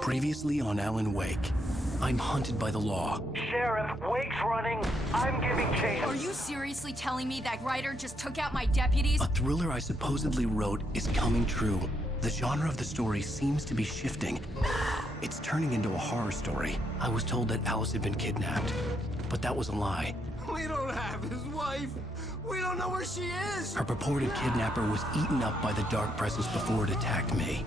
Previously on Alan Wake, I'm hunted by the law. Sheriff, Wake's running. I'm giving chase. Are you seriously telling me that writer just took out my deputies? A thriller I supposedly wrote is coming true. The genre of the story seems to be shifting. It's turning into a horror story. I was told that Alice had been kidnapped, but that was a lie. We don't have his wife. We don't know where she is. Her purported kidnapper was eaten up by the dark presence before it attacked me.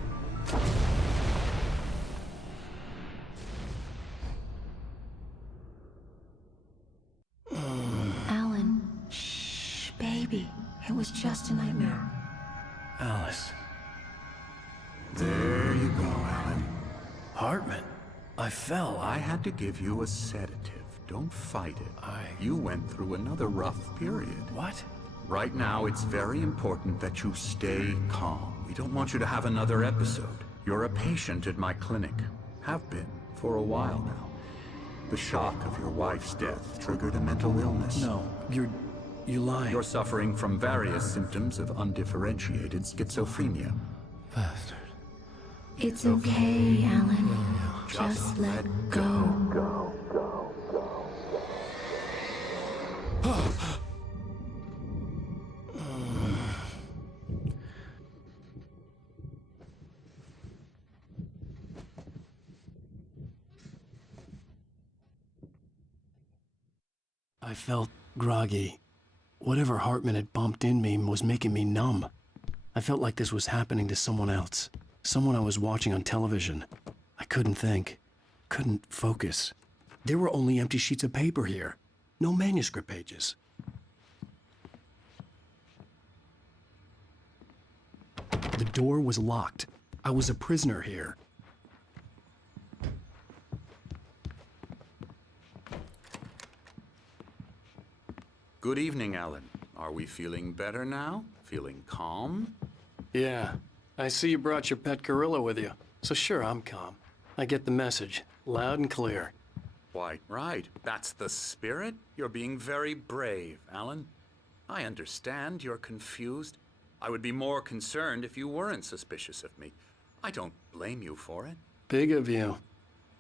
Alan, shh, baby. It was just a nightmare. Alice. There you go, Alan. Hartman. I fell. I had to give you a sedative. Don't fight it. You went through another rough period. What? Right now, it's very important that you stay calm. We don't want you to have another episode. You're a patient at my clinic. Have been for a while now. The shock of your wife's death triggered a mental illness. No, you're lying. You're suffering from various symptoms of undifferentiated schizophrenia. Bastard. It's okay, Alan. Just let go. I felt groggy. Whatever Hartman had bumped in me was making me numb. I felt like this was happening to someone else. Someone I was watching on television. I couldn't think. Couldn't focus. There were only empty sheets of paper here. No manuscript pages. The door was locked. I was a prisoner here. Good evening, Alan. Are we feeling better now? Feeling calm? Yeah. I see you brought your pet gorilla with you. So sure, I'm calm. I get the message. Loud and clear. Quite right. That's the spirit. You're being very brave, Alan. I understand you're confused. I would be more concerned if you weren't suspicious of me. I don't blame you for it. Big of you.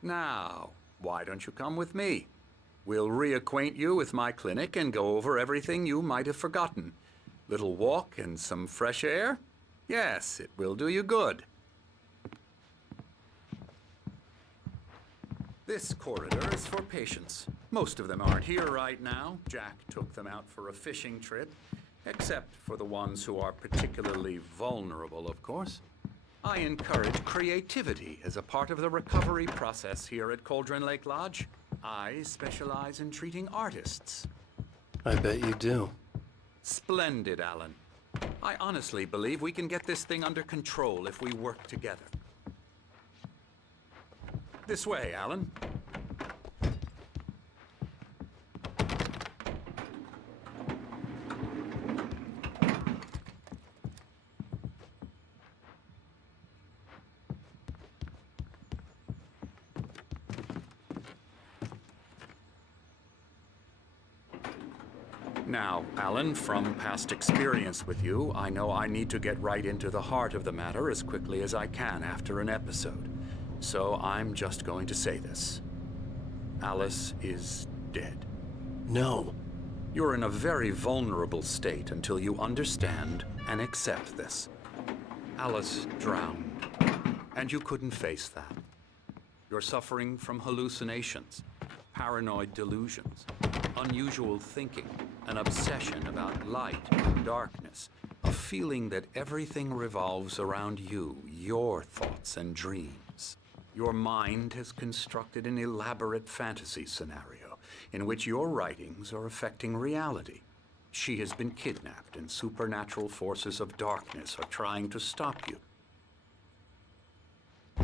Now, why don't you come with me? We'll reacquaint you with my clinic and go over everything you might have forgotten. Little walk and some fresh air? Yes, it will do you good. This corridor is for patients. Most of them aren't here right now. Jack took them out for a fishing trip, except for the ones who are particularly vulnerable, of course. I encourage creativity as a part of the recovery process here at Cauldron Lake Lodge. I specialize in treating artists. I bet you do. Splendid, Alan. I honestly believe we can get this thing under control if we work together. This way, Alan. Now, Alan, from past experience with you, I know I need to get right into the heart of the matter as quickly as I can after an episode. So I'm just going to say this. Alice is dead. No. You're in a very vulnerable state until you understand and accept this. Alice drowned, and you couldn't face that. You're suffering from hallucinations, paranoid delusions, unusual thinking, an obsession about light and darkness, a feeling that everything revolves around you, your thoughts and dreams. Your mind has constructed an elaborate fantasy scenario in which your writings are affecting reality. She has been kidnapped and supernatural forces of darkness are trying to stop you.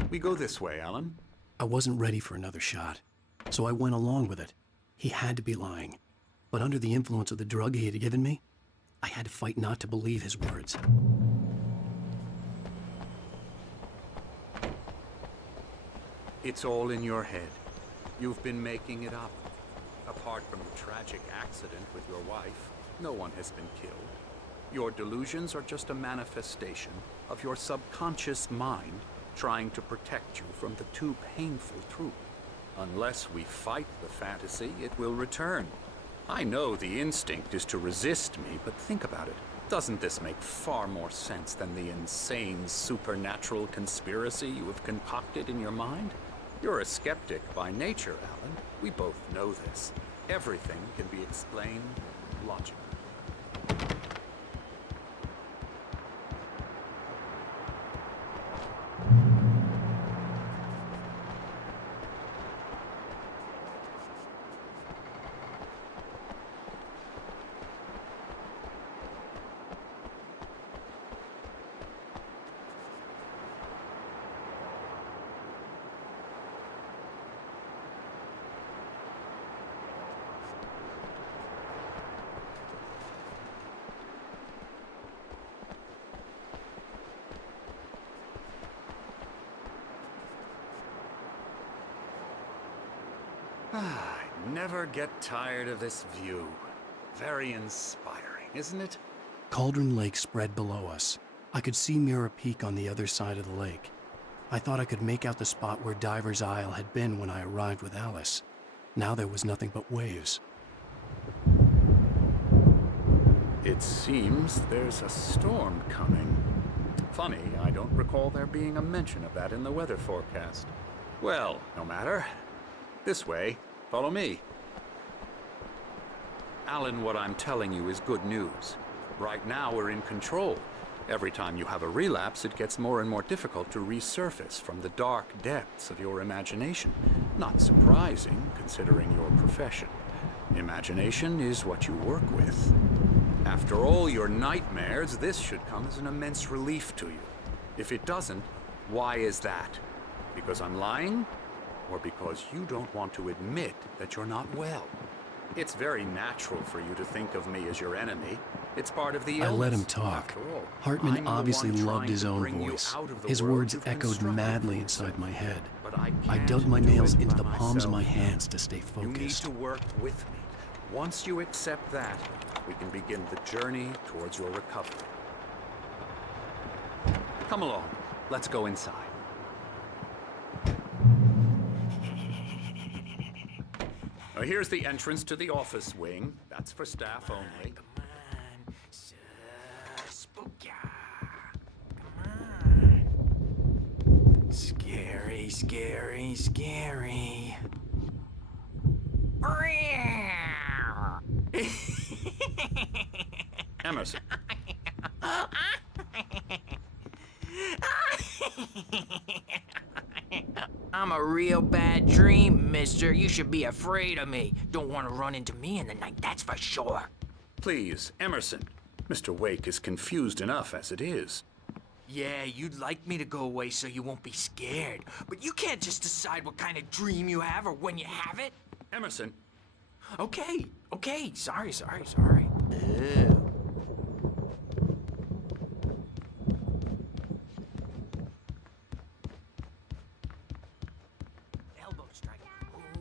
We go this way, Alan. I wasn't ready for another shot, so I went along with it. He had to be lying. But under the influence of the drug he had given me, I had to fight not to believe his words. It's all in your head. You've been making it up. Apart from the tragic accident with your wife, no one has been killed. Your delusions are just a manifestation of your subconscious mind trying to protect you from the too painful truth. Unless we fight the fantasy, it will return. I know the instinct is to resist me, but think about it. Doesn't this make far more sense than the insane supernatural conspiracy you have concocted in your mind? You're a skeptic by nature, Alan. We both know this. Everything can be explained logically. I never get tired of this view. Very inspiring, isn't it? Cauldron Lake spread below us. I could see Mirror Peak on the other side of the lake. I thought I could make out the spot where Diver's Isle had been when I arrived with Alice. Now there was nothing but waves. It seems there's a storm coming. Funny, I don't recall there being a mention of that in the weather forecast. Well, no matter. This way. Follow me. Alan, what I'm telling you is good news. Right now, we're in control. Every time you have a relapse, it gets more and more difficult to resurface from the dark depths of your imagination. Not surprising, considering your profession. Imagination is what you work with. After all your nightmares, this should come as an immense relief to you. If it doesn't, why is that? Because I'm lying? Or because you don't want to admit that you're not well? It's very natural for you to think of me as your enemy. It's part of the illness. I let him talk. Hartman obviously loved his own voice. His words echoed madly inside my head. I dug my nails into the palms of my hands to stay You need focused. to work with me. Once you accept that, we can begin the journey towards your recovery. Come along. Let's go inside. Now, here's the entrance to the office wing. That's for staff only. Come on, spooky. Come on. Scary, scary, scary. Emerson. I'm a real bad dream, mister. You should be afraid of me. Don't want to run into me in the night, that's for sure. Please, Emerson. Mr. Wake is confused enough as it is. Yeah, you'd like me to go away so you won't be scared. But you can't just decide what kind of dream you have or when you have it. Emerson. Okay, okay. Sorry. Ew. Elbow strike.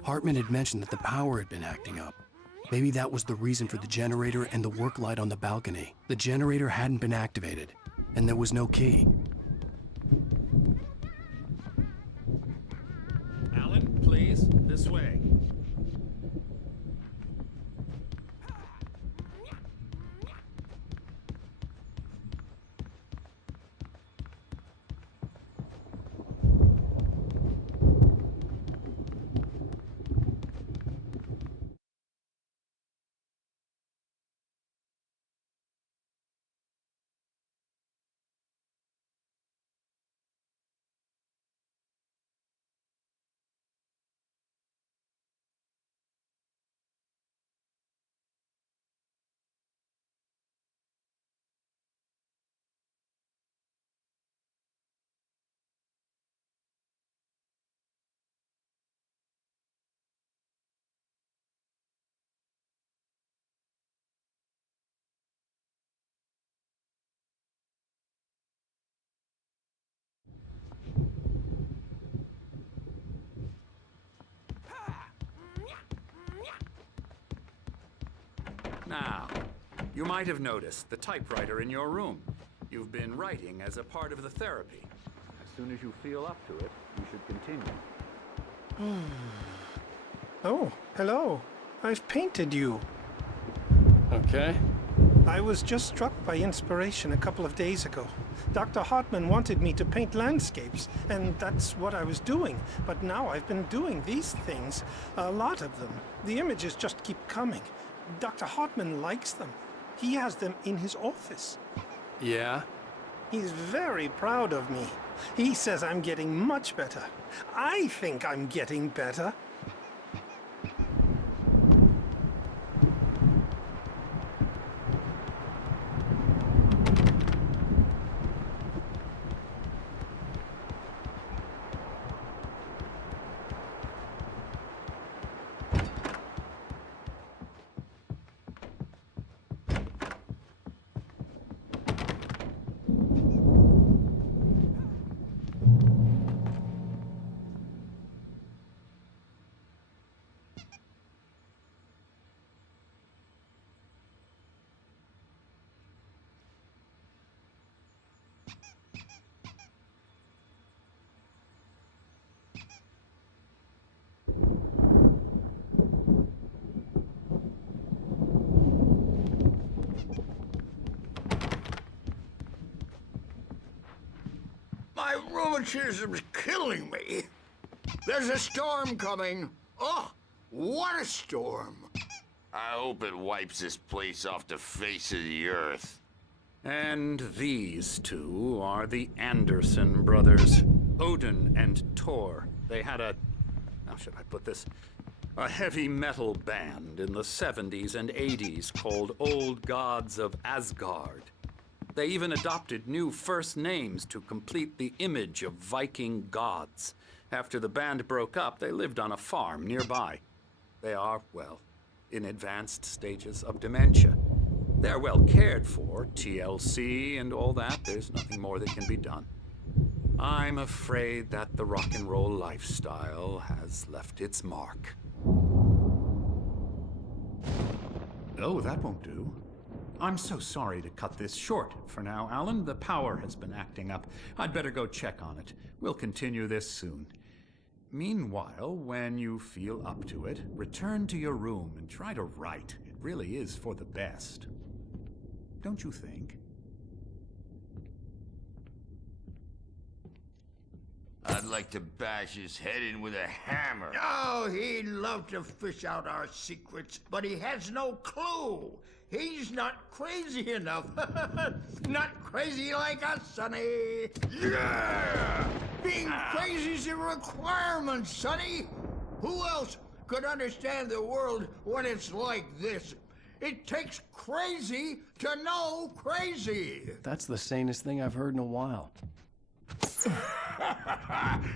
Hartman had mentioned that the power had been acting up. Maybe that was the reason for the generator and the work light on the balcony. The generator hadn't been activated, and there was no key. Alan, please, this way. Now, you might have noticed the typewriter in your room. You've been writing as a part of the therapy. soon as you feel up to it, you should continue. Oh, hello. I've painted you. Okay. I was just struck by inspiration a couple of days ago. Dr. Hartman wanted me to paint landscapes, and that's what I was doing. But now I've been doing these things, a lot of them. The images just keep coming. Dr. Hartman likes them. He has them in his office. Yeah? He's very proud of me. He says I'm getting much better. I think I'm getting better. My rheumatism's killing me. There's a storm coming. Oh, what a storm. I hope it wipes this place off the face of the earth. And these two are the Anderson brothers, Odin and Thor. They had how should I put this? A heavy metal band in the 70s and 80s called Old Gods of Asgard. They even adopted new first names to complete the image of Viking gods. After the band broke up, they lived on a farm nearby. They are, well, in advanced stages of dementia. They're well cared for, TLC and all that. There's nothing more that can be done. I'm afraid that the rock and roll lifestyle has left its mark. Oh, that won't do. I'm so sorry to cut this short for now, Alan. The power has been acting up. I'd better go check on it. We'll continue this soon. Meanwhile, when you feel up to it, return to your room and try to write. It really is for the best. Don't you think? I'd like to bash his head in with a hammer. Oh, he'd love to fish out our secrets, but he has no clue. He's not crazy enough. Not crazy like us, Sonny. Yeah! Being crazy's a requirement, Sonny. Who else could understand the world when it's like this? It takes crazy to know crazy. That's the sanest thing I've heard in a while.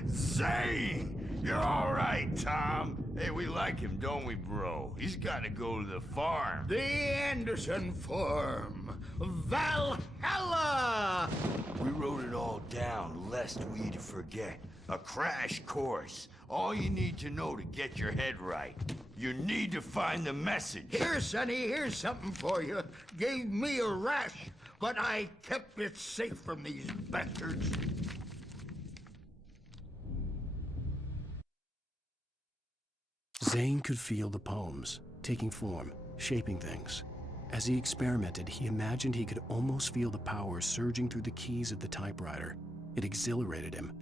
Zane! You're all right, Tom. Hey, we like him, don't we, bro? He's got to go to the farm. The Anderson Farm. Valhalla! We wrote it all down, lest we forget. A crash course. All you need to know to get your head right. You need to find the message. Here, Sonny, here's something for you. Gave me a rash, but I kept it safe from these bastards. Zane could feel the poems, taking form, shaping things. As he experimented, he imagined he could almost feel the power surging through the keys of the typewriter. It exhilarated him.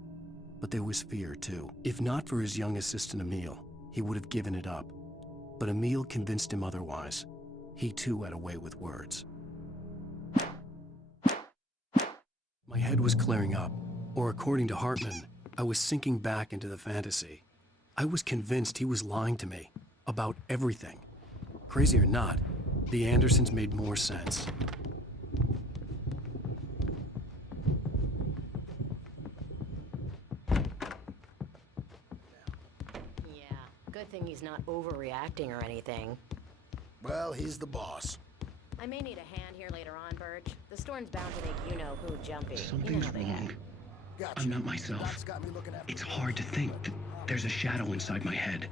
But there was fear, too. If not for his young assistant Emil, he would have given it up. But Emil convinced him otherwise. He too had a way with words. My head was clearing up, or according to Hartman, I was sinking back into the fantasy. I was convinced he was lying to me about everything. Crazy or not, the Andersons made more sense. Yeah, good thing he's not overreacting or anything. Well, he's the boss. I may need a hand here later on, Birch. The storm's bound to make you-know-who jumpy. Something's wrong. I'm not myself. It's hard to think that there's a shadow inside my head.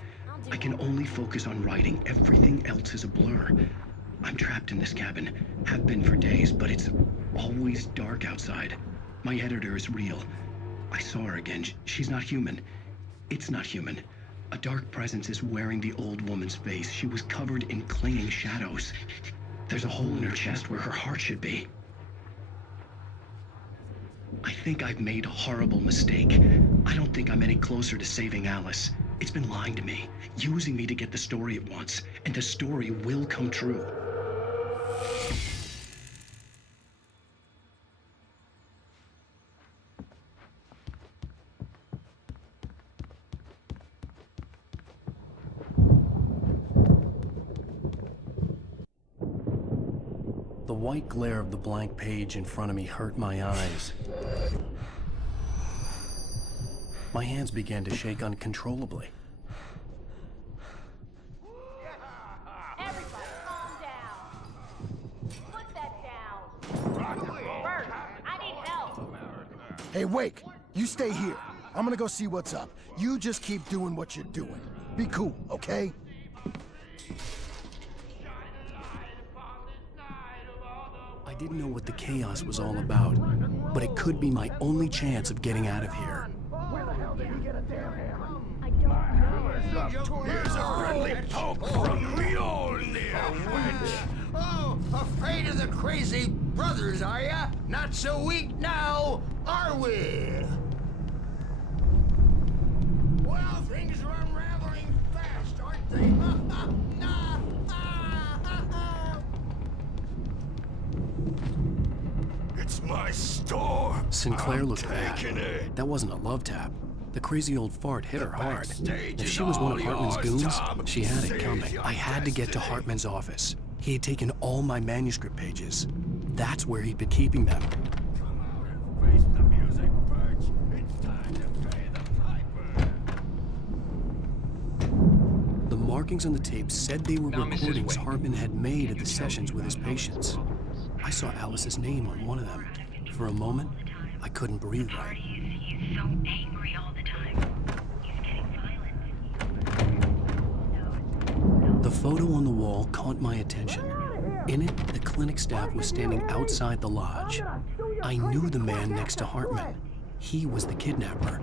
I can only focus on writing. Everything else is a blur. I'm trapped in this cabin. Have been for days, but it's always dark outside. My editor is real. I saw her again. She's not human. It's not human. A dark presence is wearing the old woman's face. She was covered in clinging shadows. There's a hole in her chest where her heart should be. I think I've made a horrible mistake. I don't think I'm any closer to saving Alice. It's been lying to me, using me to get the story it wants, and the story will come true. The white glare of the blank page in front of me hurt my eyes. My hands began to shake uncontrollably. Everybody, calm down. Put that down. Bert, I need help. Hey, Wake, you stay here. I'm gonna go see what's up. You just keep doing what you're doing. Be cool, okay? I didn't know what the chaos was all about, but it could be my only chance of getting out of here. Where the hell did he get a damn hammer? I don't know. Here's a friendly poke from Mjolnir, wench. Oh, afraid of the crazy brothers, are ya? Not so weak now, are we? Well, things are unraveling fast, aren't they? It's my store. Sinclair looked bad. That wasn't a love tap. The crazy old fart hit her hard. If she was one of Hartman's goons, she had it coming. I had to get to Hartman's office. He had taken all my manuscript pages. That's where he'd been keeping them. Come out and face the music, Birch. It's time to pay the piper. The markings on the tape said they were recordings Hartman had made at the sessions with his patients. I saw Alice's name on one of them. For a moment, I couldn't breathe right. He's so angry all the time. He's getting violent. The photo on the wall caught my attention. In it, the clinic staff was standing outside the lodge. I knew the man next to Hartman. He was the kidnapper.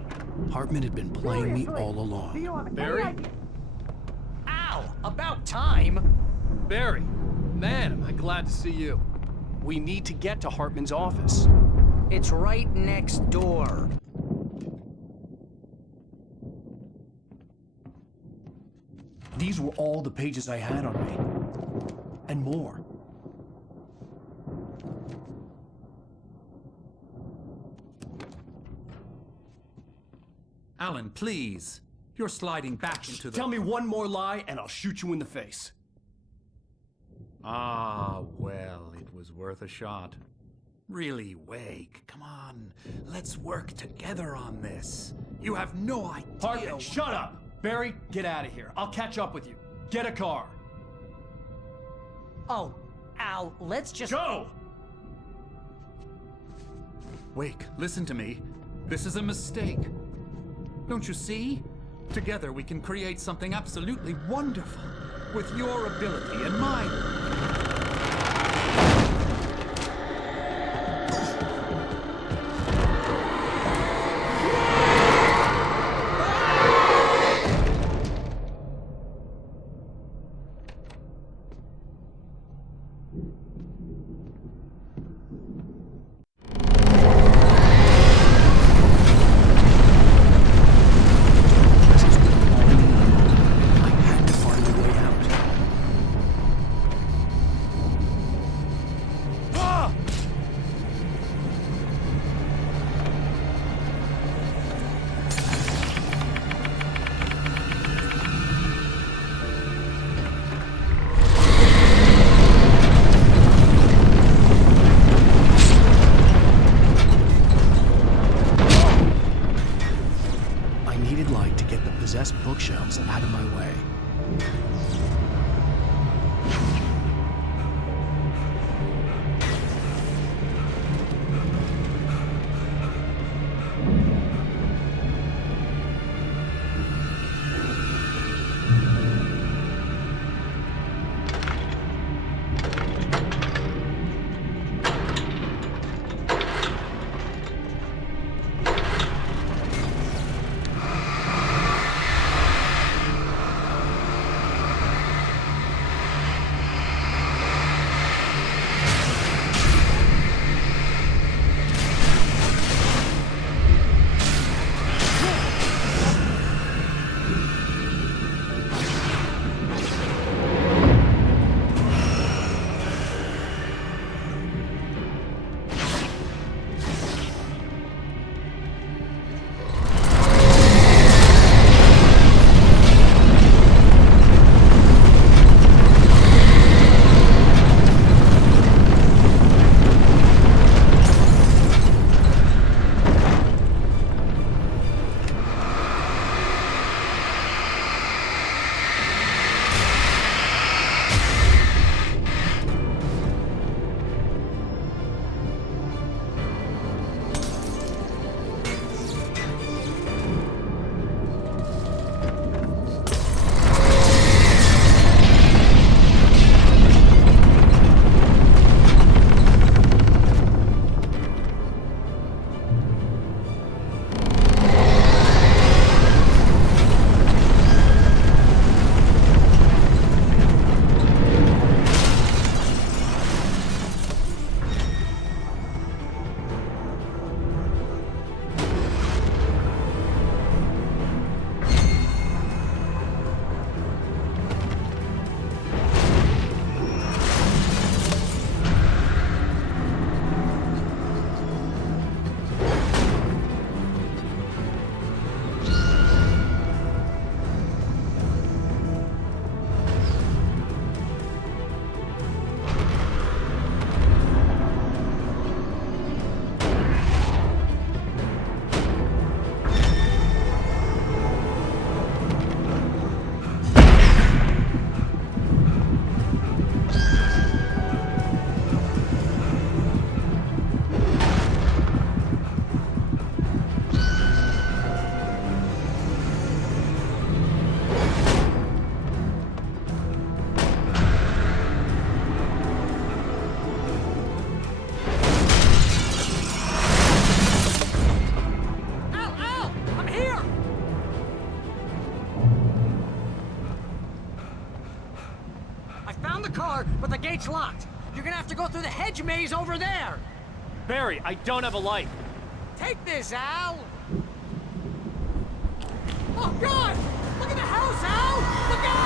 Hartman had been playing me all along. Barry? Ow! About time! Barry! Man, am I glad to see you. We need to get to Hartman's office. It's right next door. These were all the pages I had on me. And more. Alan, please. You're sliding back into the... Tell me one more lie and I'll shoot you in the face. Ah, well, it was worth a shot. Really, Wake, come on. Let's work together on this. You have no idea... Hartman, shut up! Barry, get out of here. I'll catch up with you. Get a car. Oh, Al, let's just... Go! Wake, listen to me. This is a mistake. Don't you see? Together we can create something absolutely wonderful. With your ability and mine. Bookshelves out of my way. door, but the gate's locked. You're gonna have to go through the hedge maze over there. Barry, I don't have a light. Take this, Al. Oh, God! Look at the house, Al! Look out!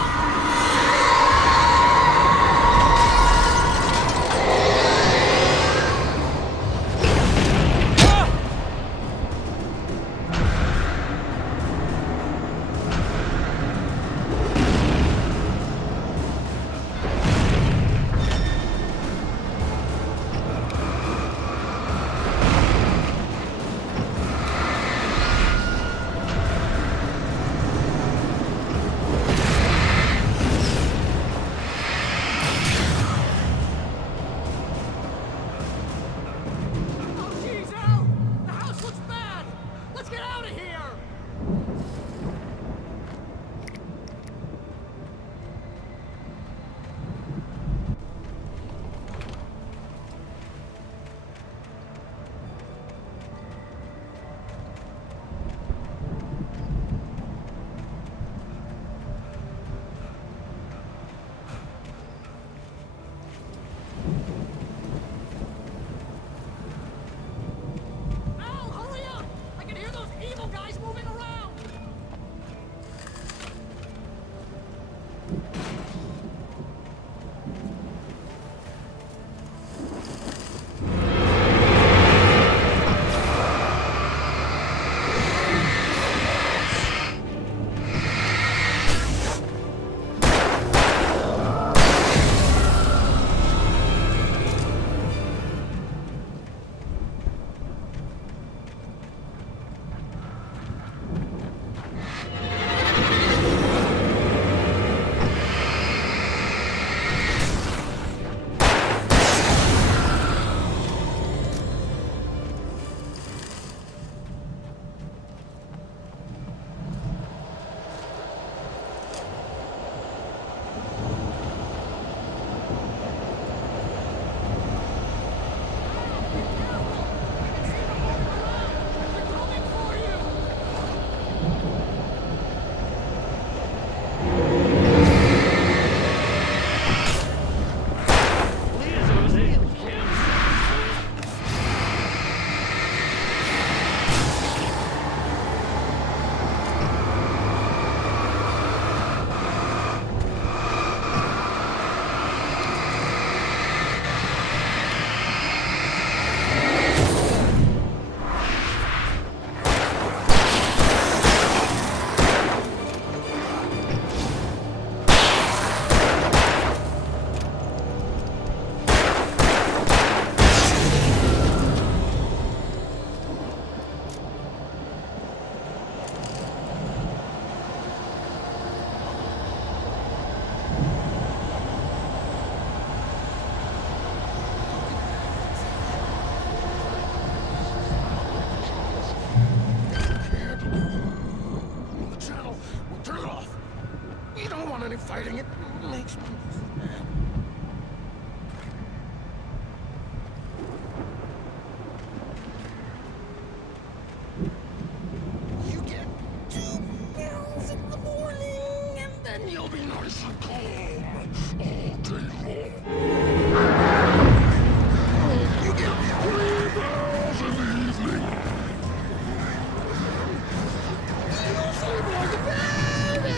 fighting it makes me mad. You get 2 pills in the morning, and then you'll be nice and calm all day long. You get 3 pills in the evening. You sleep like a baby.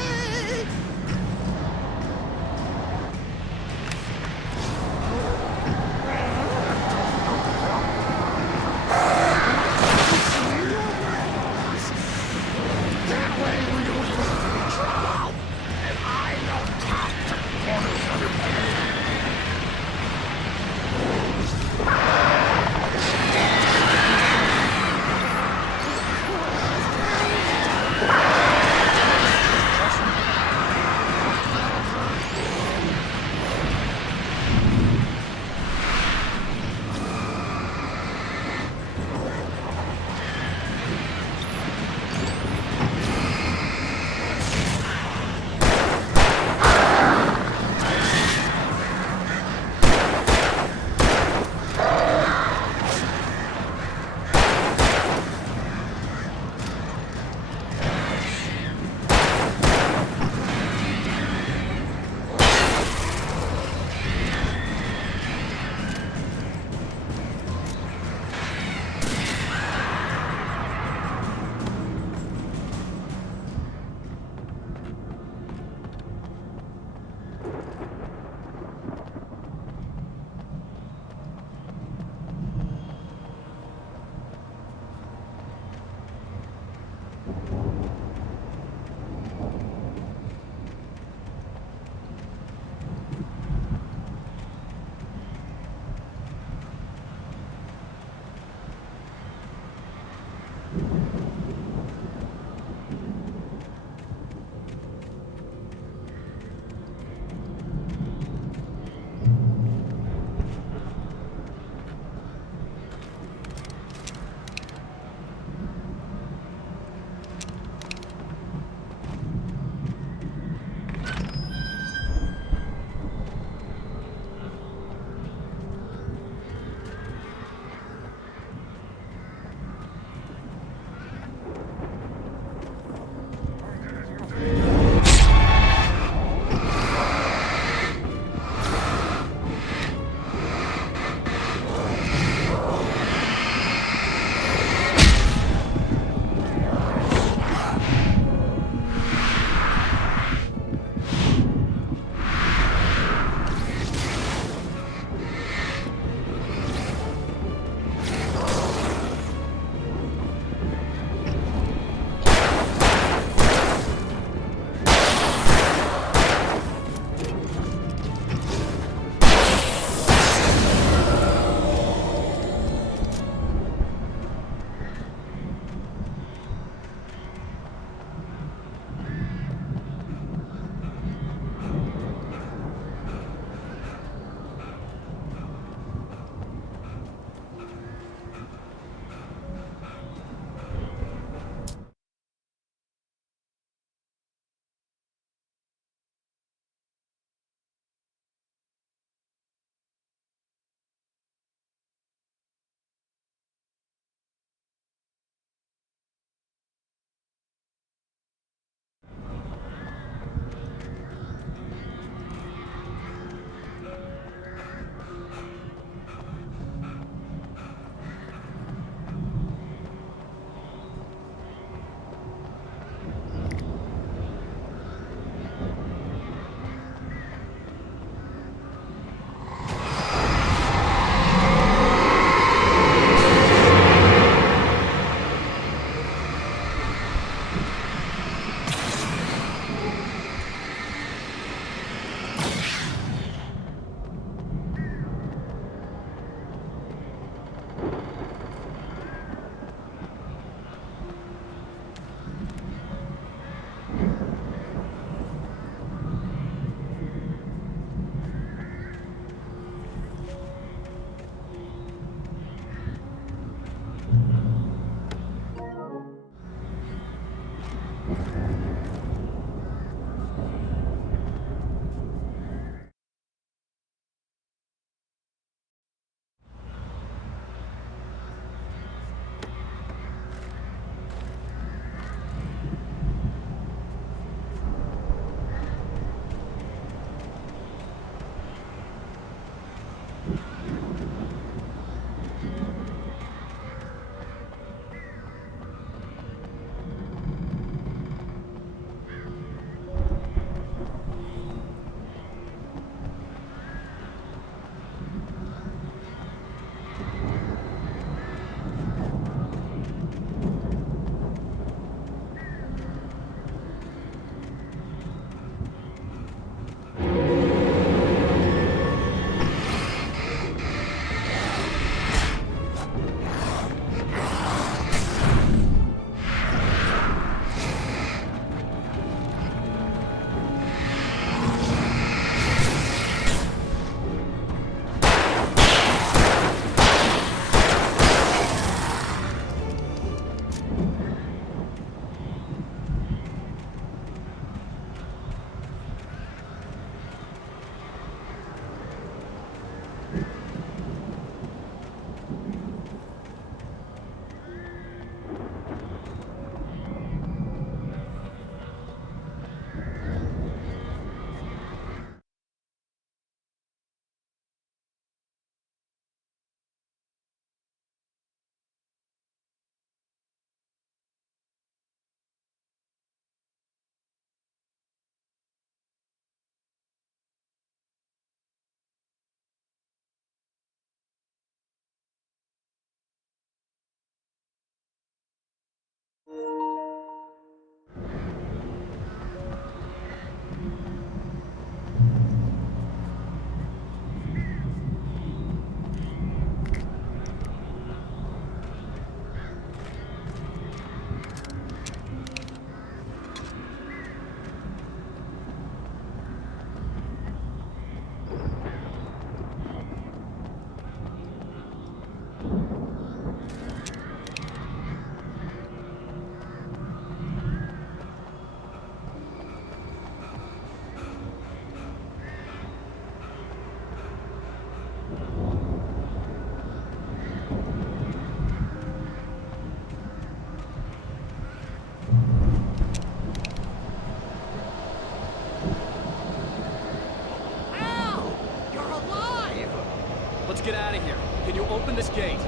open this gate?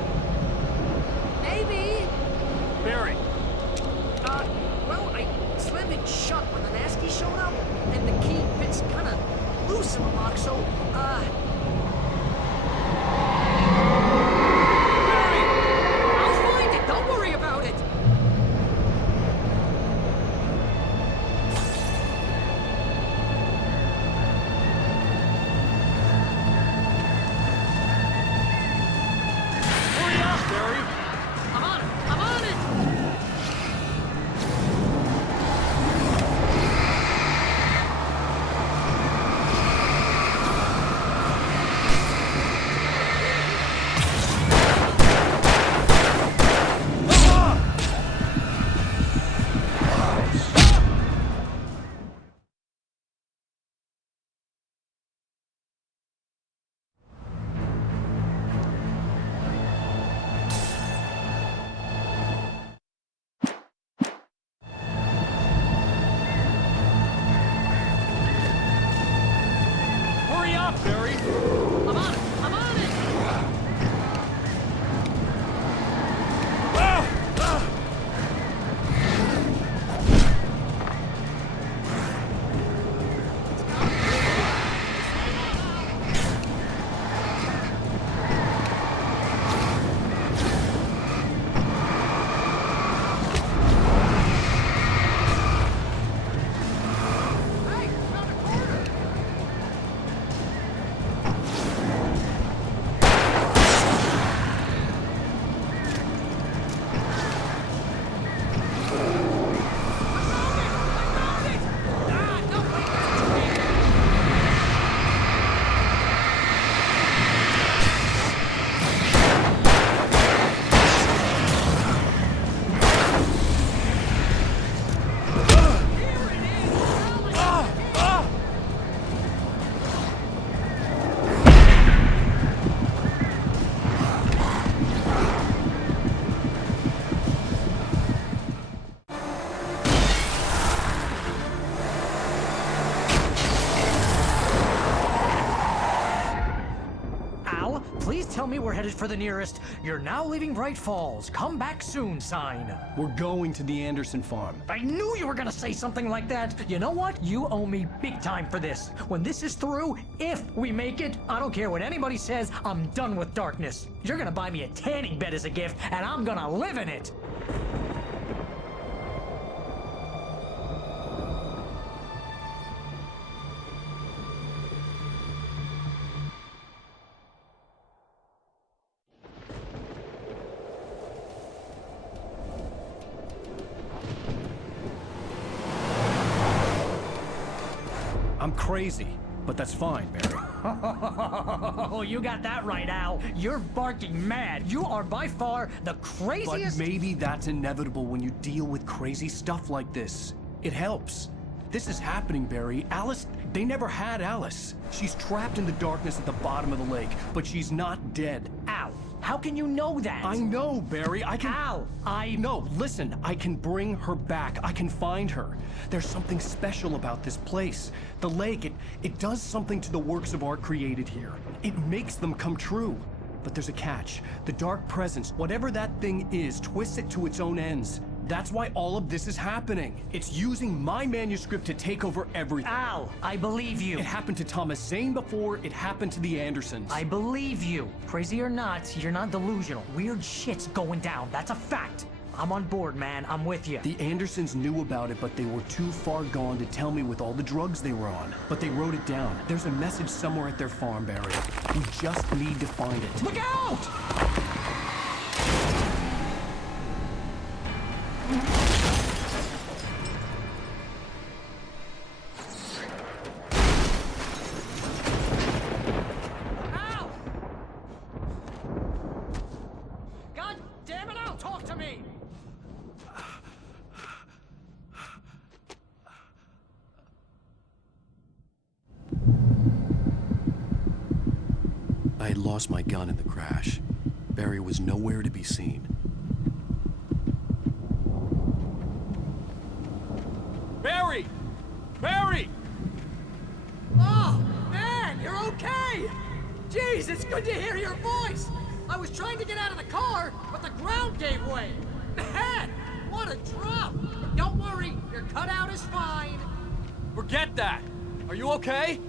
Maybe. Barry. Well, I slammed it shut when the nasty showed up, and the key fits kind of loose in the lock, so, Barry! I'll find it, don't worry about it! Hurry up, Barry! I'm on it! I'm on it! Hurry up, Barry! I'm on it! I'm on it! Hey, found a corner! Al, please tell me we're headed for the nearest "You're now leaving Bright Falls. Come back soon" sign. We're going to the Anderson farm. I knew you were gonna say something like that. You know what? You owe me big time for this. When this is through, if we make it, I don't care what anybody says, I'm done with darkness. You're gonna buy me a tanning bed as a gift, and I'm gonna live in it. I'm crazy, but that's fine, Barry. Oh, you got that right, Al. You're barking mad. You are by far the craziest. But maybe that's inevitable when you deal with crazy stuff like this. It helps. This is happening, Barry. Alice, they never had Alice. She's trapped in the darkness at the bottom of the lake, but she's not dead. Al, how can you know that? I know, Barry. I can... Al, No, listen. I can bring her back. I can find her. There's something special about this place. The lake, it does something to the works of art created here. It makes them come true. But there's a catch. The dark presence, whatever that thing is, twists it to its own ends. That's why all of this is happening. It's using my manuscript to take over everything. Al, I believe you. It happened to Thomas Zane before, it happened to the Andersons. I believe you. Crazy or not, you're not delusional. Weird shit's going down. That's a fact. I'm on board, man. I'm with you. The Andersons knew about it, but they were too far gone to tell me with all the drugs they were on. But they wrote it down. There's a message somewhere at their farm, Barry. We just need to find it. Look out! Al! God damn it, Al! Talk to me! I had lost my gun in the crash. Barry was nowhere to be seen. Barry! Barry! Oh, man, you're okay! Jeez, it's good to hear your voice! I was trying to get out of the car, but the ground gave way. Man, what a drop! Don't worry, your cutout is fine. Forget that. Are you okay?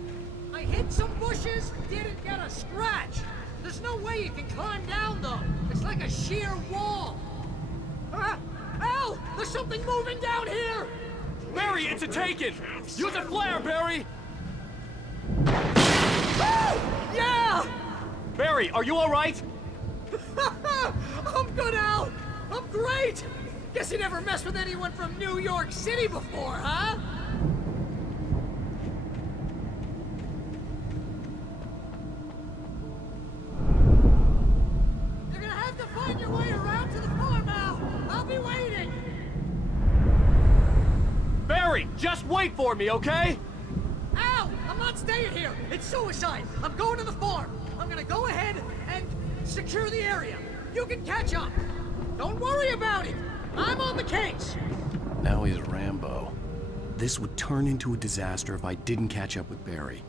I hit some bushes, didn't get a scratch. There's no way you can climb down, though. It's like a sheer wall. Al! There's something moving down here! Barry, it's a taken! Use a flare, Barry! Yeah! Barry, are you alright? I'm good, Al! I'm great! Guess you never messed with anyone from New York City before, huh? You're gonna have to find your way around to the farm, Al! I'll be waiting! Barry, just wait for me, okay? Al! I'm not staying here! It's suicide! I'm going to the farm! I'm gonna go ahead and secure the area. You can catch up. Don't worry about it. I'm on the case. Now he's Rambo. This would turn into a disaster if I didn't catch up with Barry.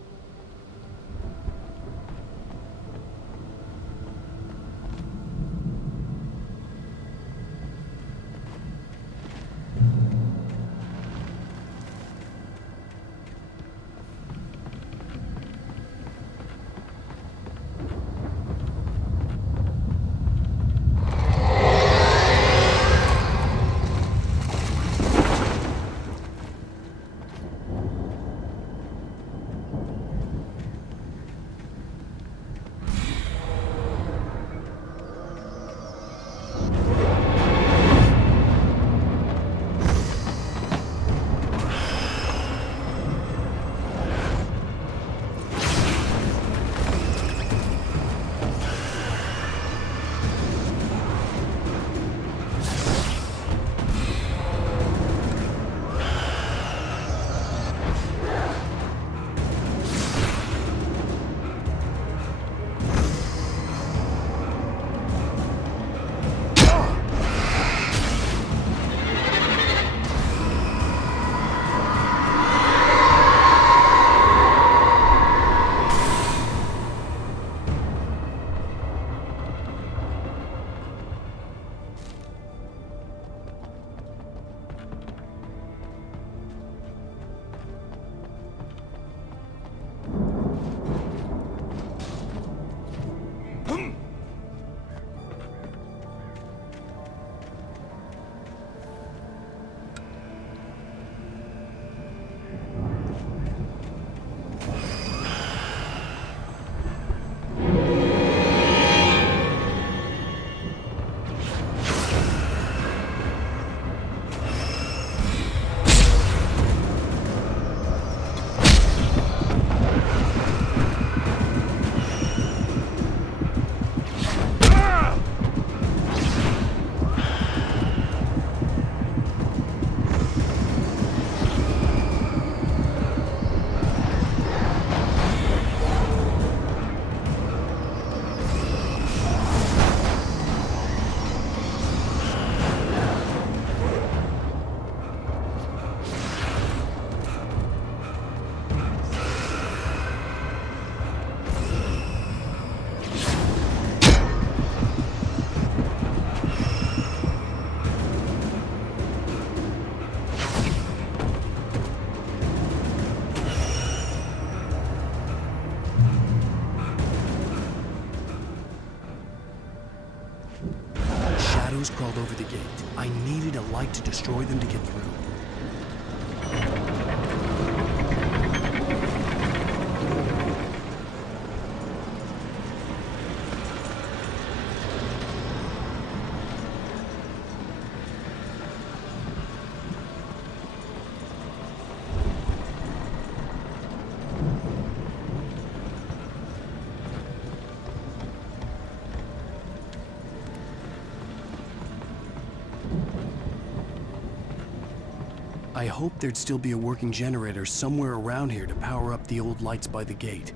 Crawled over the gate. I needed a light to destroy them to get through. I hoped there'd still be a working generator somewhere around here to power up the old lights by the gate.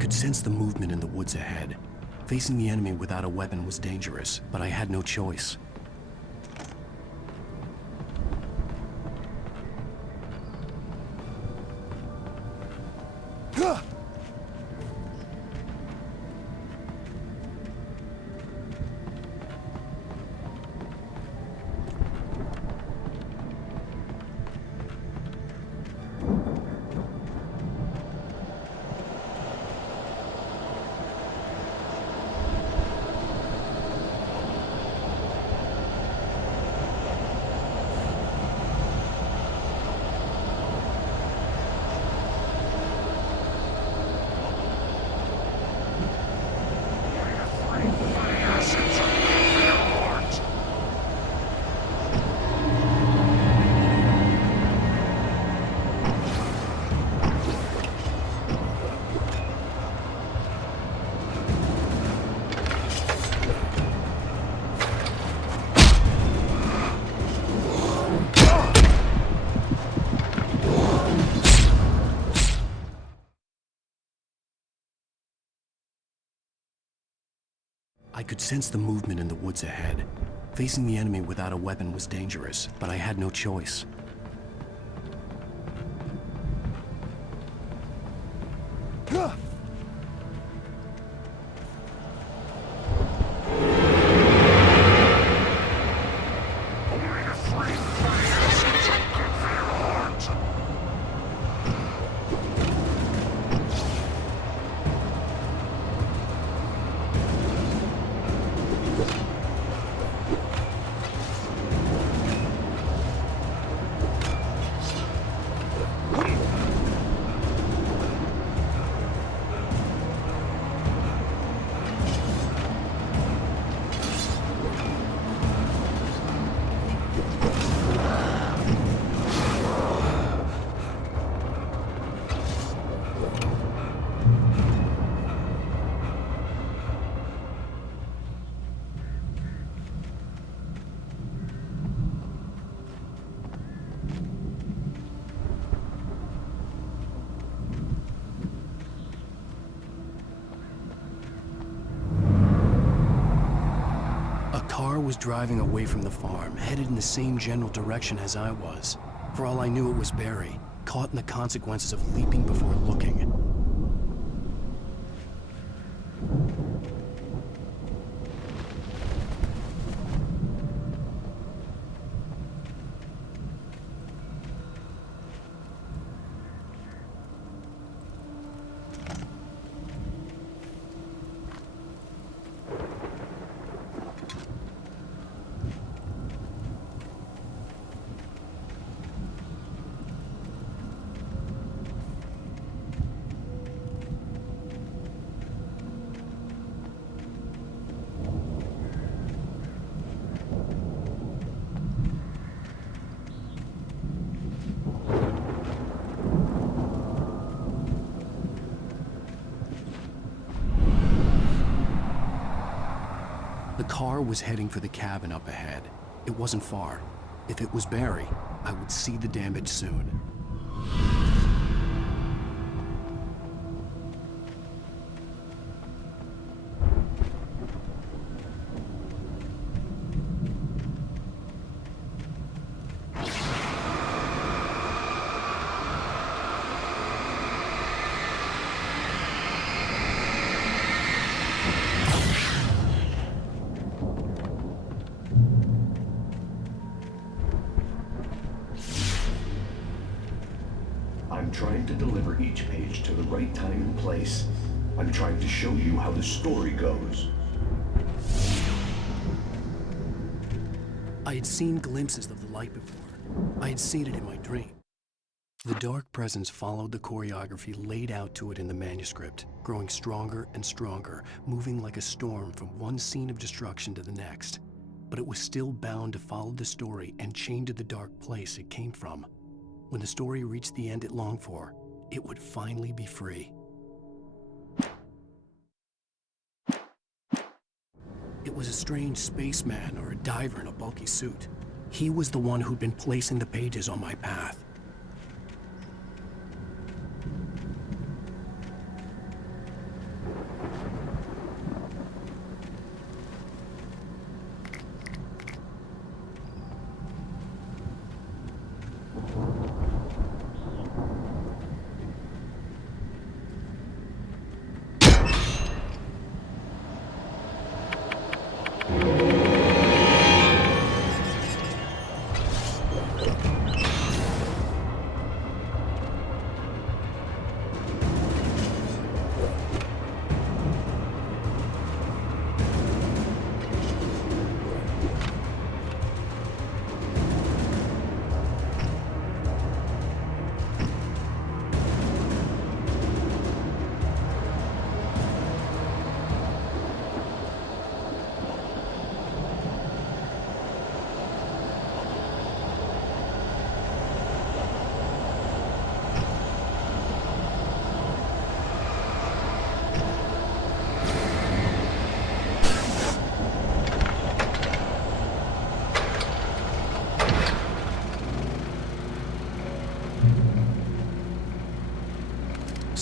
could sense the movement in the woods ahead. Facing the enemy without a weapon was dangerous, but I had no choice. I could sense the movement in the woods ahead. Facing the enemy without a weapon was dangerous, but I had no choice. Was driving away from the farm, headed in the same general direction as I was. For all I knew, it was Barry, caught in the consequences of leaping before looking. The car was heading for the cabin up ahead. It wasn't far. If it was Barry, I would see the damage soon. I'm trying to deliver each page to the right time and place. I'm trying to show you how the story goes. I had seen glimpses of the light before. I had seen it in my dream. The dark presence followed the choreography laid out to it in the manuscript, growing stronger and stronger, moving like a storm from one scene of destruction to the next. But it was still bound to follow the story and chained to the dark place it came from. When the story reached the end it longed for, it would finally be free. It was a strange spaceman or a diver in a bulky suit. He was the one who'd been placing the pages on my path.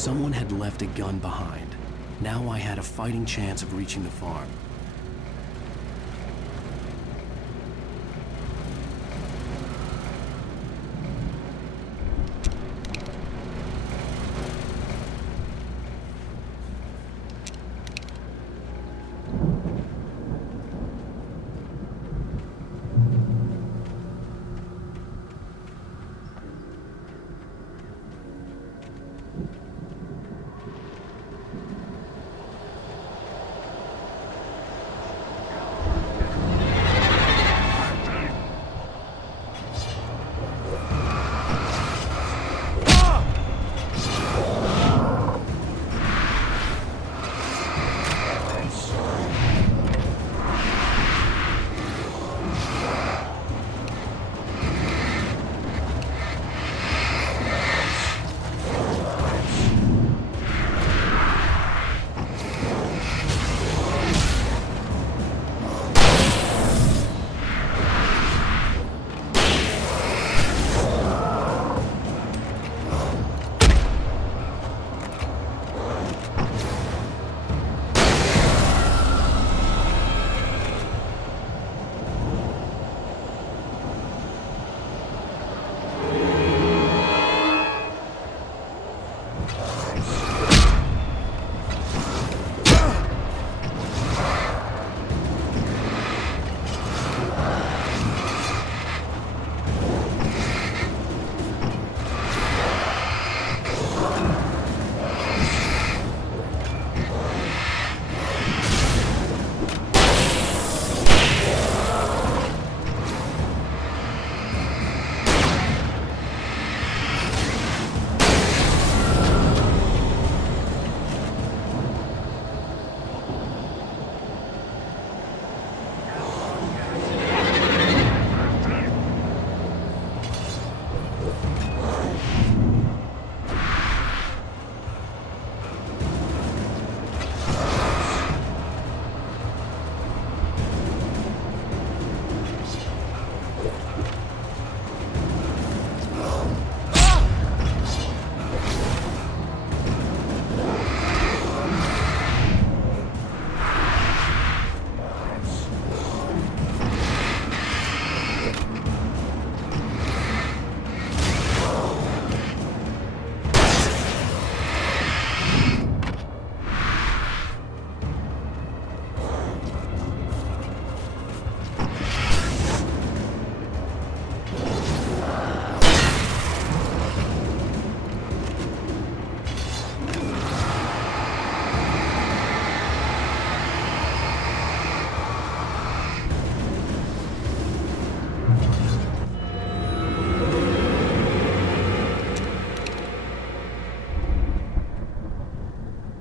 Someone had left a gun behind. Now I had a fighting chance of reaching the farm.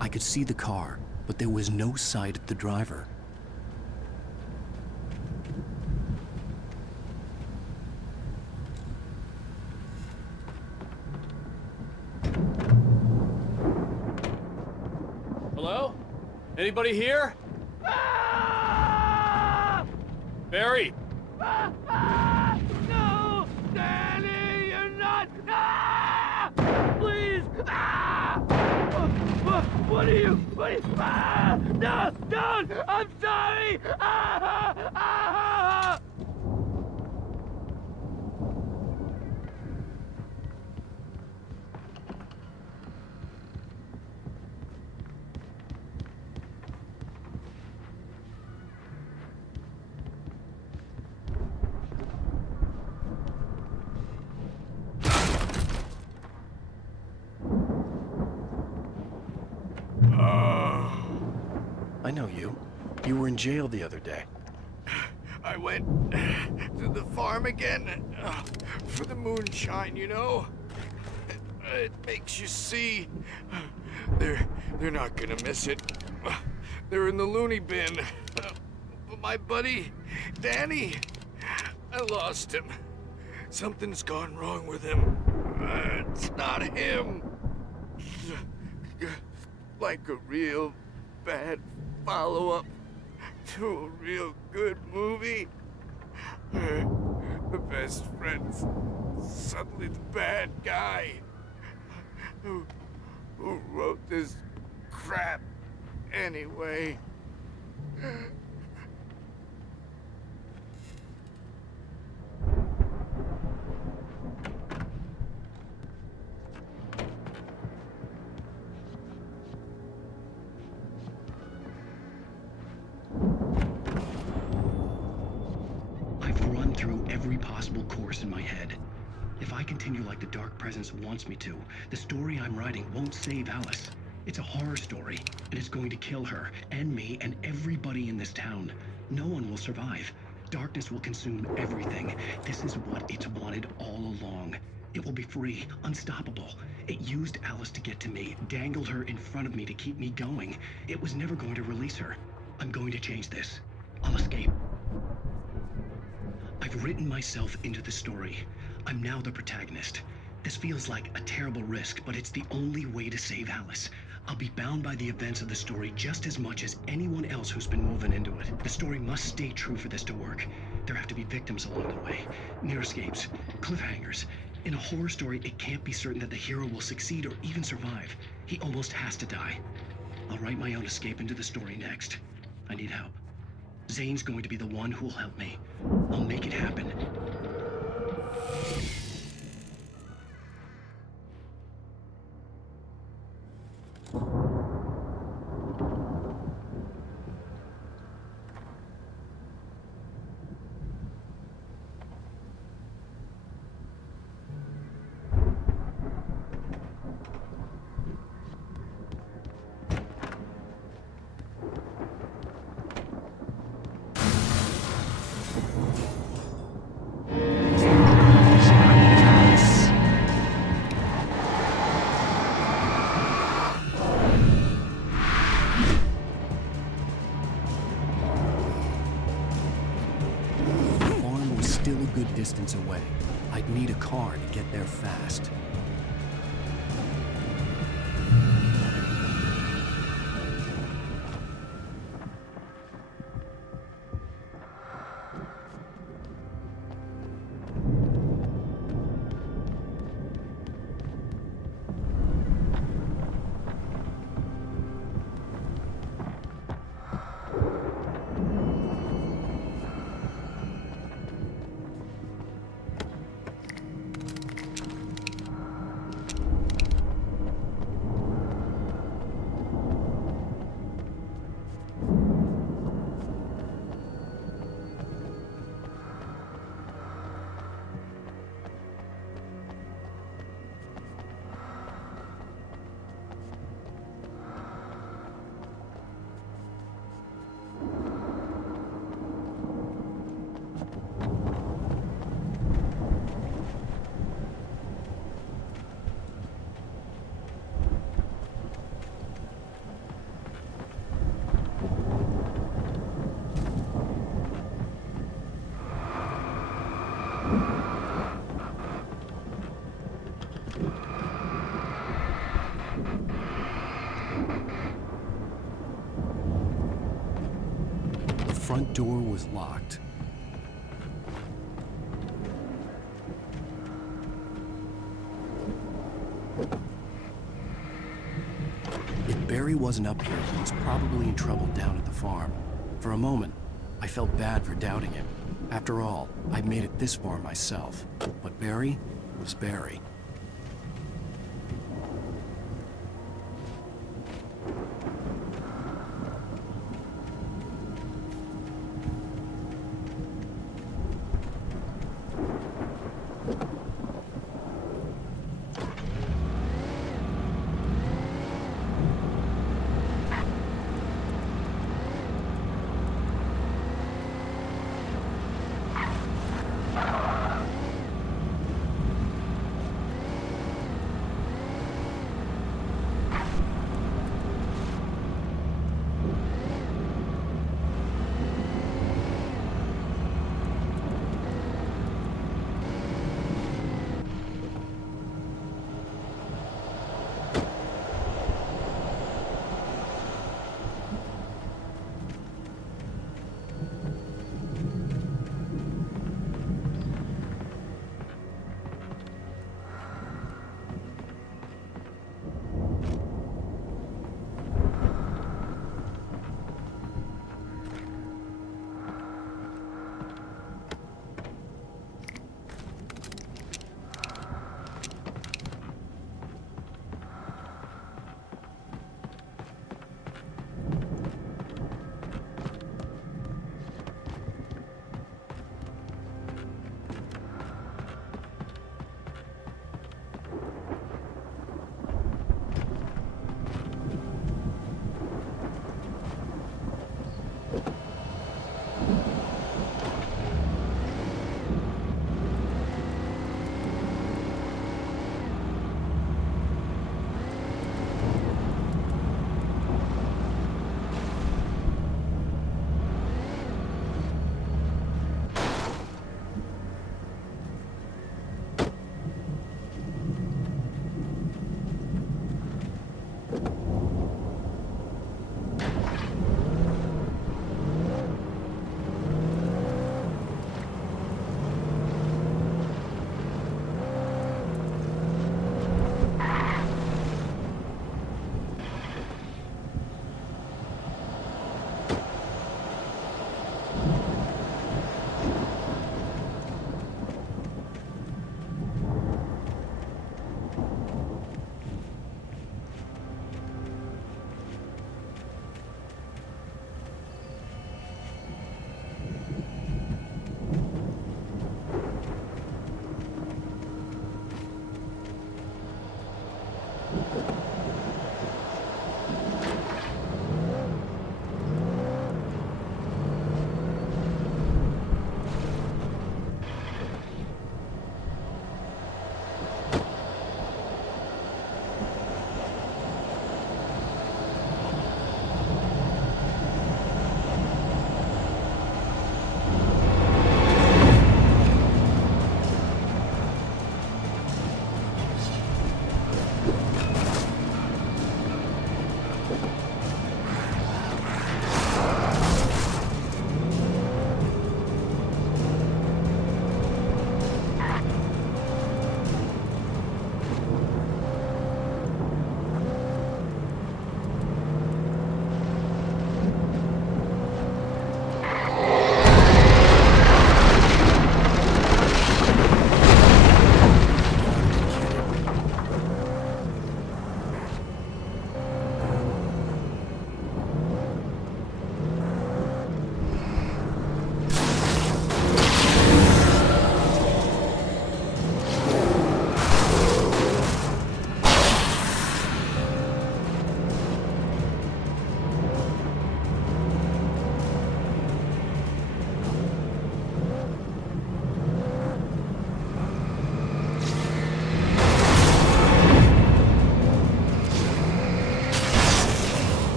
I could see the car, but there was no sight of the driver. Hello? Anybody here? Barry! No! Danny, you're not! Please! What are you? No! Don't! I'm sorry! I know you. You were in jail the other day. I went to the farm again for the moonshine, you know? It makes you see. They're not gonna miss it. They're in the loony bin. But my buddy, Danny, I lost him. Something's gone wrong with him. It's not him. Like a real bad follow-up to a real good movie. The best friend's suddenly the bad guy. who wrote this crap anyway? I've run through every possible course in my head. If I continue like the Dark Presence wants me to, the story I'm writing won't save Alice. It's a horror story, and it's going to kill her, and me, and everybody in this town. No one will survive. Darkness will consume everything. This is what it's wanted all along. It will be free, unstoppable. It used Alice to get to me, dangled her in front of me to keep me going. It was never going to release her. I'm going to change this. I'll escape. I've written myself into the story. I'm now the protagonist. This feels like a terrible risk, but it's the only way to save Alice. I'll be bound by the events of the story just as much as anyone else who's been woven into it. The story must stay true for this to work. There have to be victims along the way, near escapes, cliffhangers. In a horror story, it can't be certain that the hero will succeed or even survive. He almost has to die. I'll write my own escape into the story next. I need help. Zane's going to be the one who will help me. I'll make it happen. Still a good distance away. I'd need a car to get there fast. The front door was locked. If Barry wasn't up here, he was probably in trouble down at the farm. For a moment, I felt bad for doubting him. After all, I'd made it this far myself. But Barry was Barry.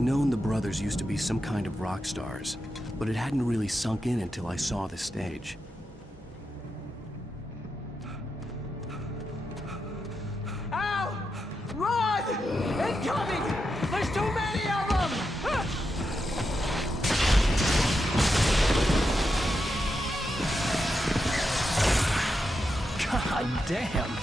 I'd known the brothers used to be some kind of rock stars, but it hadn't really sunk in until I saw the stage. Al! Run! Incoming! There's too many of them! God damn!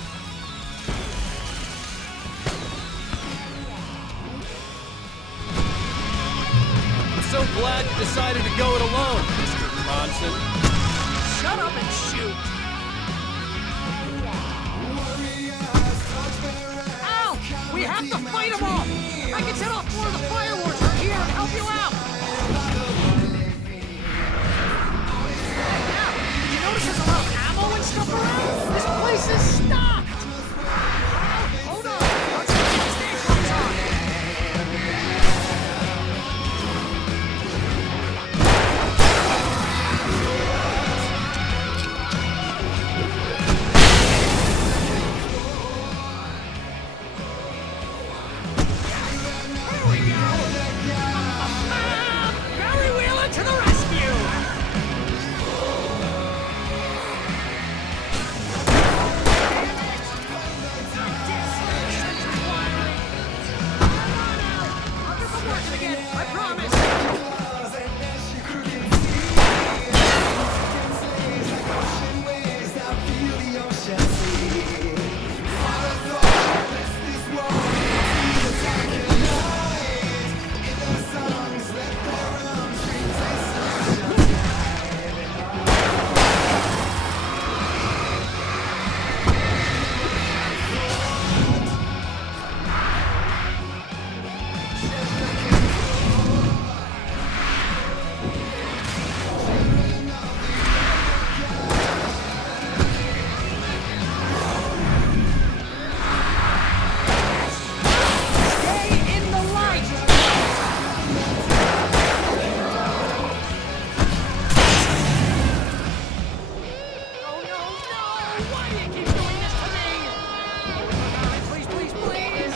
I'm so glad you decided to go it alone, Mr. Bronson. Shut up and shoot! Al! We have to fight them off! I can set off more of the fireworks from here and help you out! Al, did you notice there's a lot of ammo and stuff around? This place is stocked! Al, hold on! Let's see if the stage comes on! Barry Wheeler to the rescue! I'll get some work again, I promise! Stay in the light! Oh no, no! Why do you keep doing this to me? Please, please, please!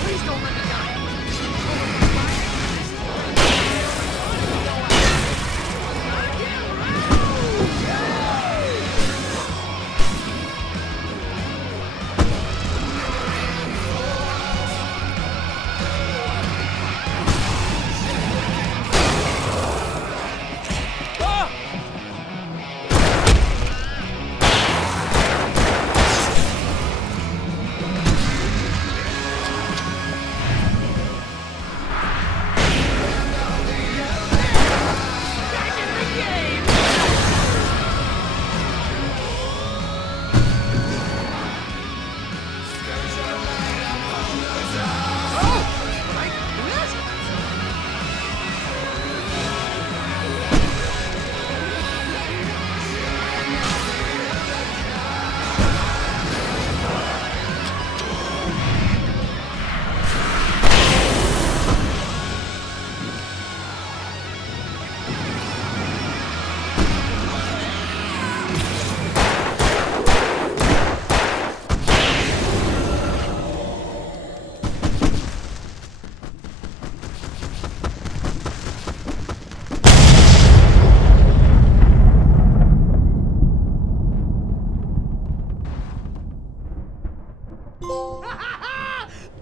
Please don't let me die! Back in the game! Oh! Like this?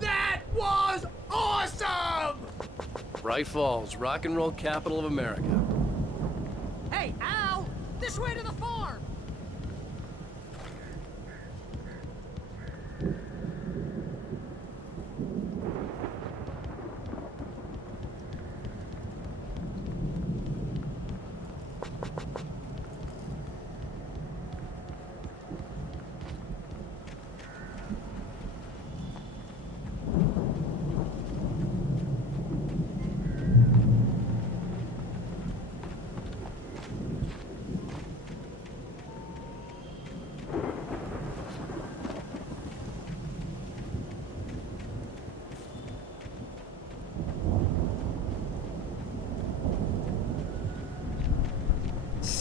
That was awesome! Bright Falls, rock and roll capital of America. Hey, Al! This way to the farm!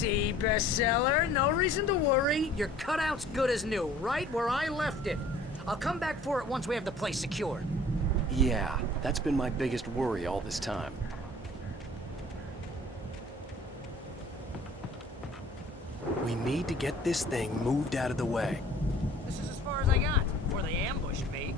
see, bestseller. No reason to worry. Your cutout's good as new, right where I left it. I'll come back for it once we have the place secured. Yeah, that's been my biggest worry all this time. We need to get this thing moved out of the way. This is as far as I got before they ambushed me.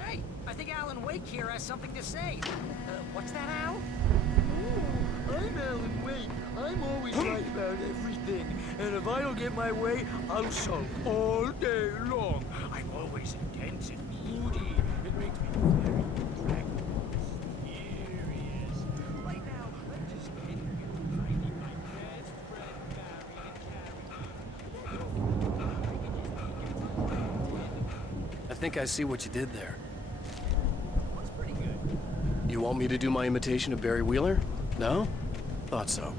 Hey, I think Alan Wake here has something to say. What's that, Al? I'm Alan Wake. I'm always right about everything. And if I don't get my way, I'll sulk all day long. I'm always intense and moody. It makes me very attractive and mysterious. Right now, I'm just getting you. I need my best friend Barry to carry me. I think I see what you did there. That's pretty good. You want me to do my imitation of Barry Wheeler? No? Thought so.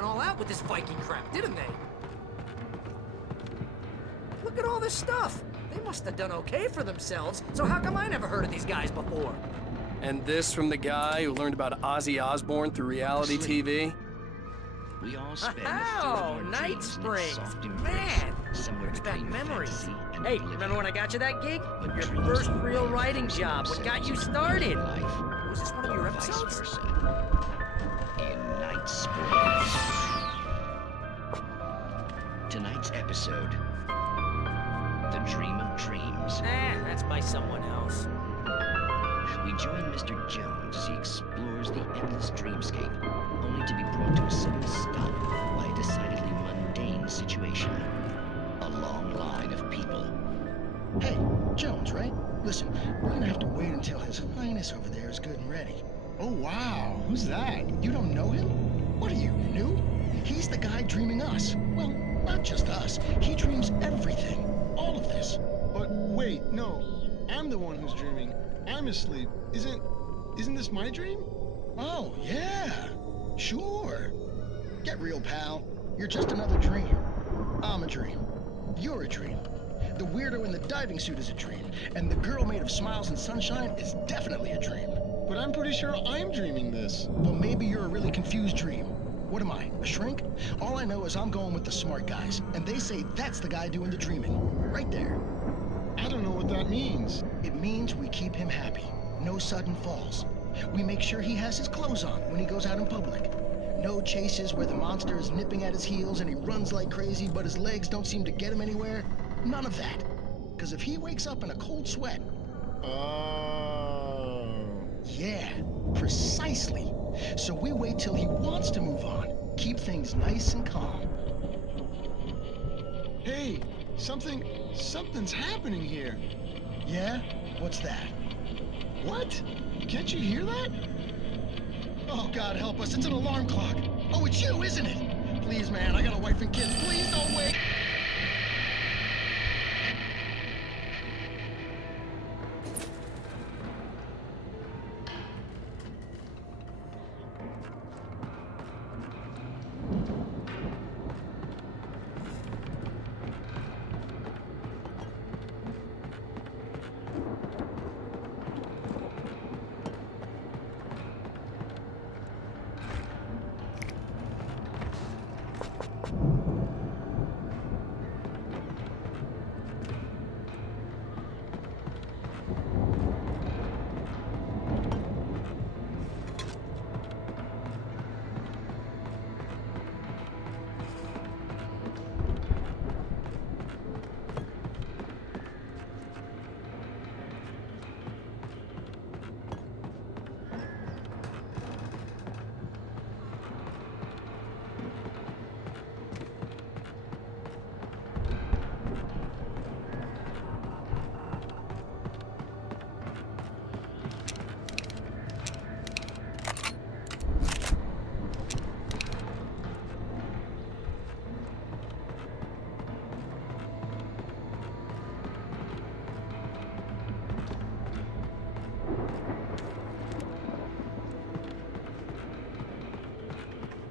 went all out with this Viking crap, didn't they? Look at all this stuff. They must have done okay for themselves, so how come I never heard of these guys before? And this from the guy who learned about Ozzy Osbourne through reality TV? We all spend Oh, Night Springs. Man, brings back memories. Hey, remember when I got you that gig? Your first real writing job, what got you started? Was this one of your episodes? In Night Springs. Tonight's episode, The Dream of Dreams. That's by someone else. We join Mr. Jones as he explores the endless dreamscape, only to be brought to a sudden stop by a decidedly mundane situation. A long line of people. Hey, Jones, right? Listen, we're gonna have to wait until His Highness over there is good and ready. Oh, wow. Who's that? You don't know him? What are you, new? He's the guy dreaming us. Well, not just us. He dreams everything. All of this. But wait, no. I'm the one who's dreaming. I'm asleep. Isn't this my dream? Oh, yeah. Sure. Get real, pal. You're just another dream. I'm a dream. You're a dream. The weirdo in the diving suit is a dream. And the girl made of smiles and sunshine is definitely a dream. But I'm pretty sure I'm dreaming this. Well, maybe you're a really confused dream. What am I, a shrink? All I know is I'm going with the smart guys. And they say that's the guy doing the dreaming. Right there. I don't know what that means. It means we keep him happy. No sudden falls. We make sure he has his clothes on when he goes out in public. No chases where the monster is nipping at his heels and he runs like crazy, but his legs don't seem to get him anywhere. None of that. Because if he wakes up in a cold sweat... Oh... Yeah, precisely. So we wait till he wants to move on. Keep things nice and calm. Hey, something's happening here. Yeah? What's that? What? Can't you hear that? Oh, God help us, it's an alarm clock. Oh, it's you, isn't it? Please, man, I got a wife and kids. Please don't wait.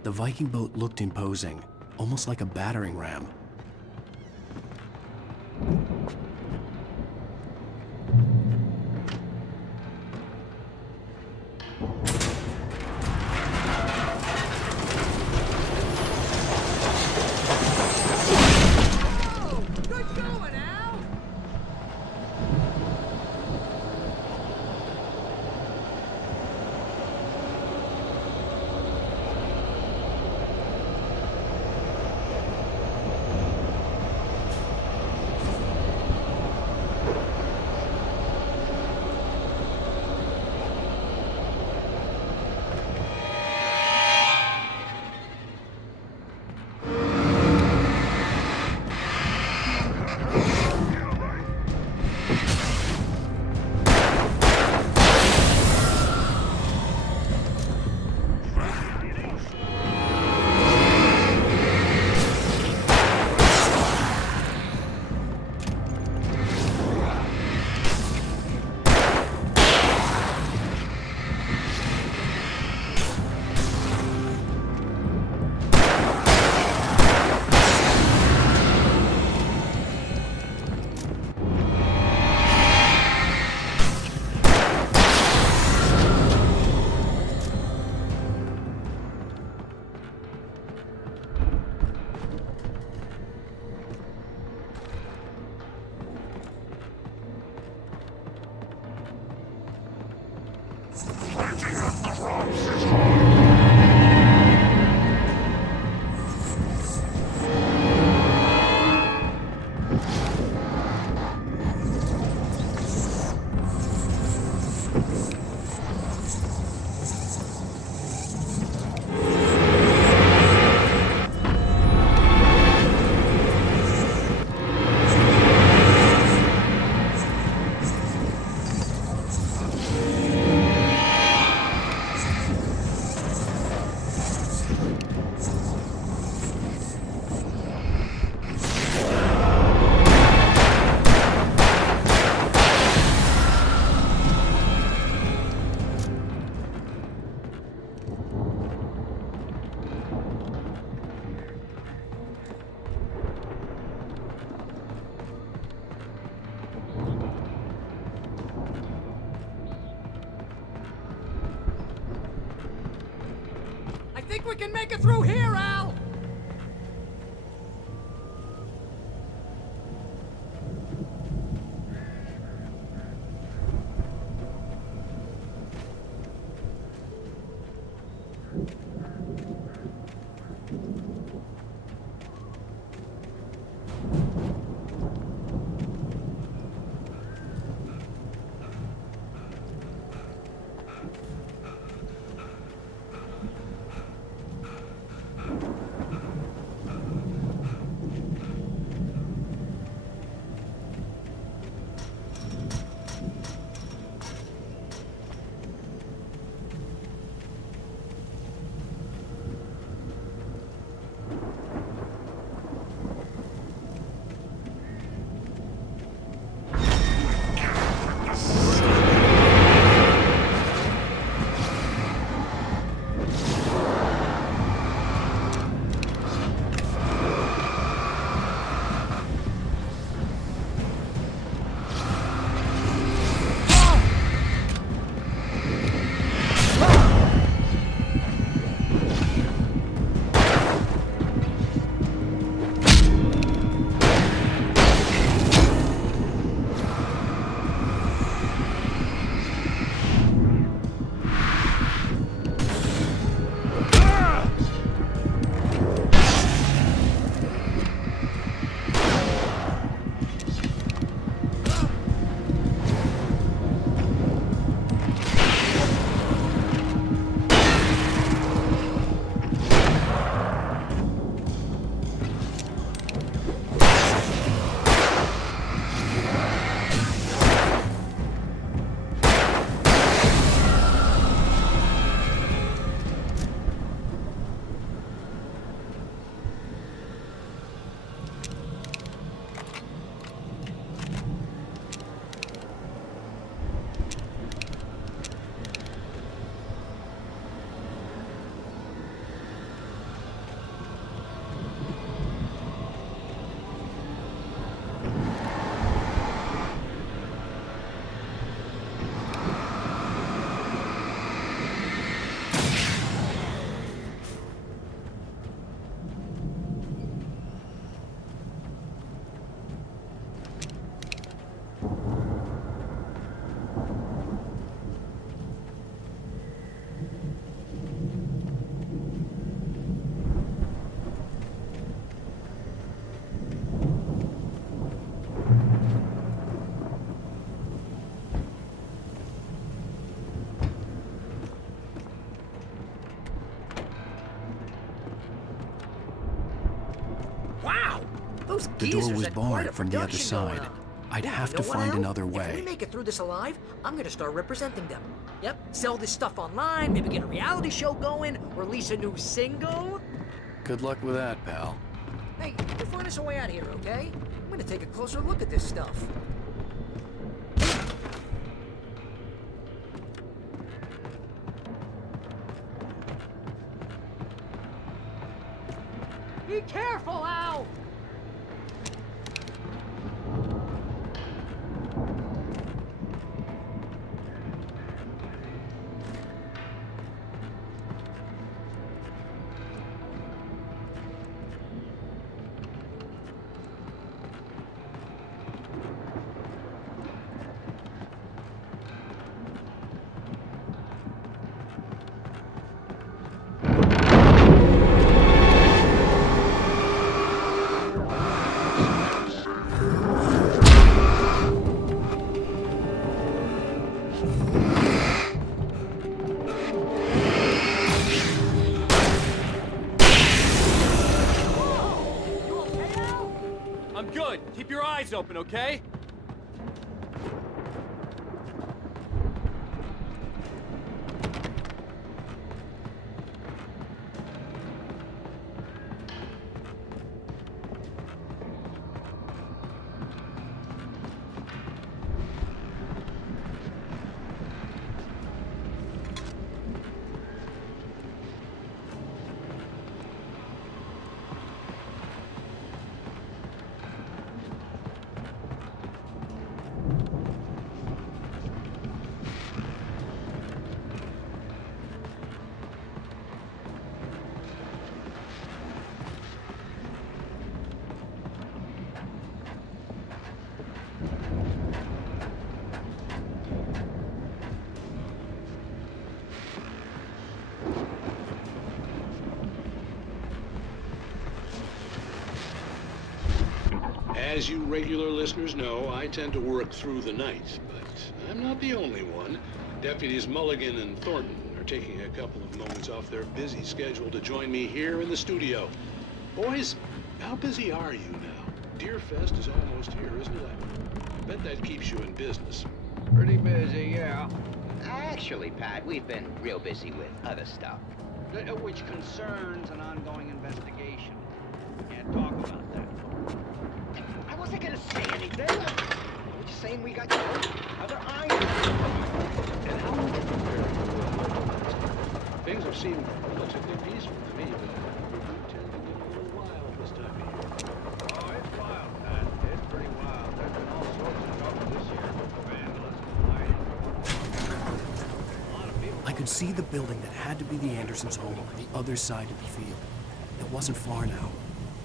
The Viking boat looked imposing, almost like a battering ram. we can make it through here, Al! The door was barred from the other side. I'd have to find another If we way. make it through this alive, I'm gonna start representing them. Yep, sell this stuff online, maybe get a reality show going, release a new single. Good luck with that, pal. Hey, we'll find us a way out of here, okay? I'm gonna take a closer look at this stuff. Be careful, Al! I'm good. Keep your eyes open, okay? As you regular listeners know, I tend to work through the night, but I'm not the only one. Deputies Mulligan and Thornton are taking a couple of moments off their busy schedule to join me here in the studio. Boys, how busy are you now? Deerfest is almost here, isn't it? I bet that keeps you in business. Pretty busy, yeah. Actually, Pat, we've been real busy with other stuff, which concerns an ongoing investigation. Can't talk about that. I wasn't gonna say anything. We're just saying we got other irons. And how would you compare to things have seemed relatively peaceful to me, but we do tend to get a little wild this time of year. Oh, it's wild, Pat. It's pretty wild. There's been all sorts of trouble this year. Vandalism, rioting. I could see the building that had to be the Andersons' home on the other side of the field. It wasn't far now.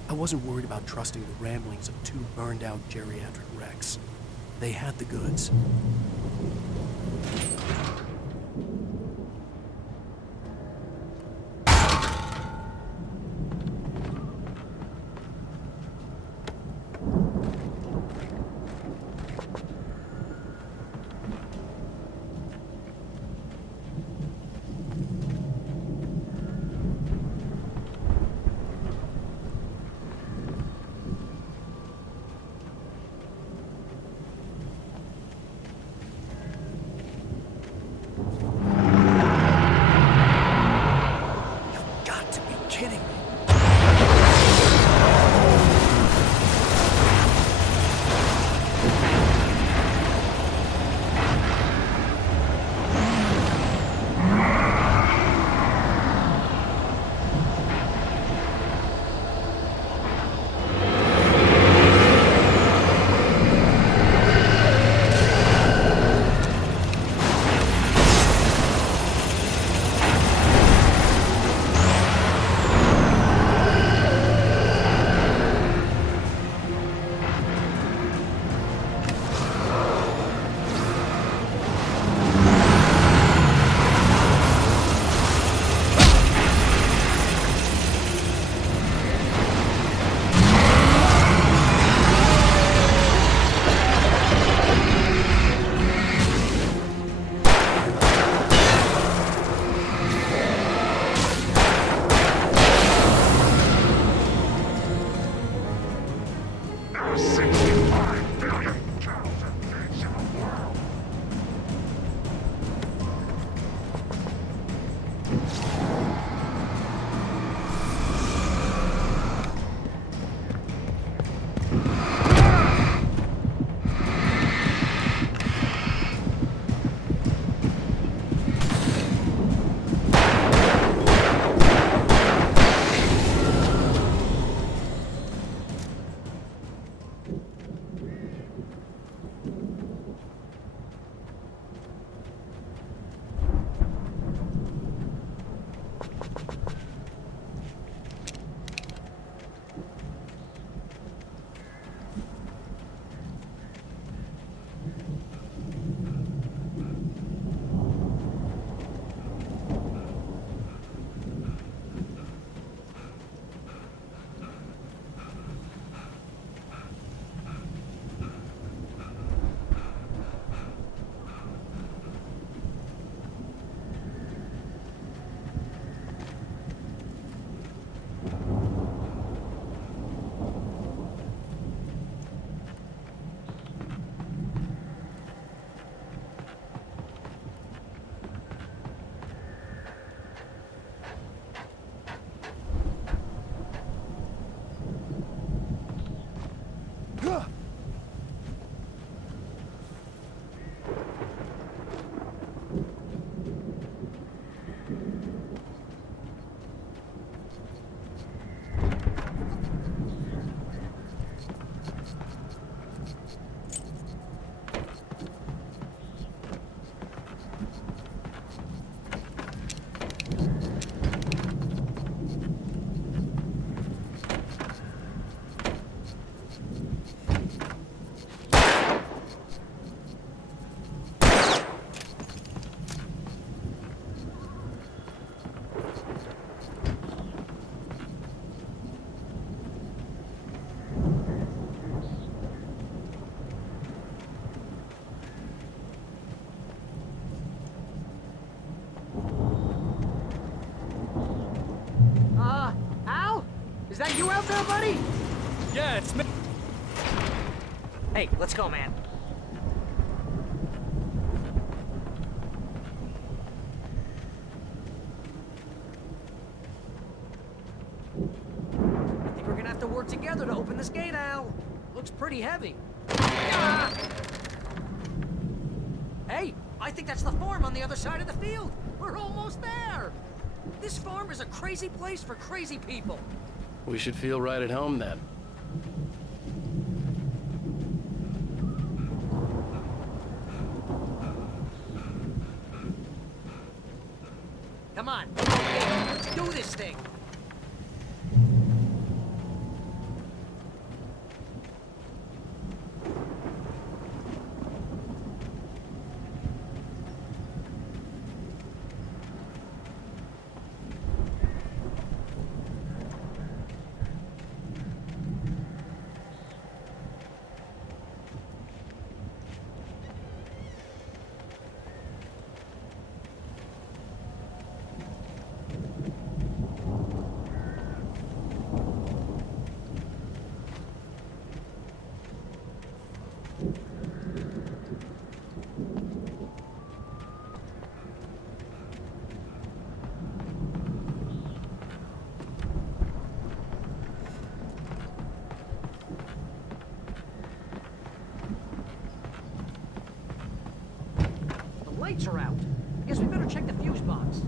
I wasn't worried about trusting the ramblings of two burned-out geriatric wrecks. They had the goods. you out there, buddy? Yeah, it's me. Hey, let's go, man. I think we're gonna have to work together to open this gate, Al. Looks pretty heavy. Ah! Hey, I think that's the farm on the other side of the field. We're almost there. This farm is a crazy place for crazy people. We should feel right at home then. Come on, let's do this thing. Lights are out. I guess we better check the fuse box.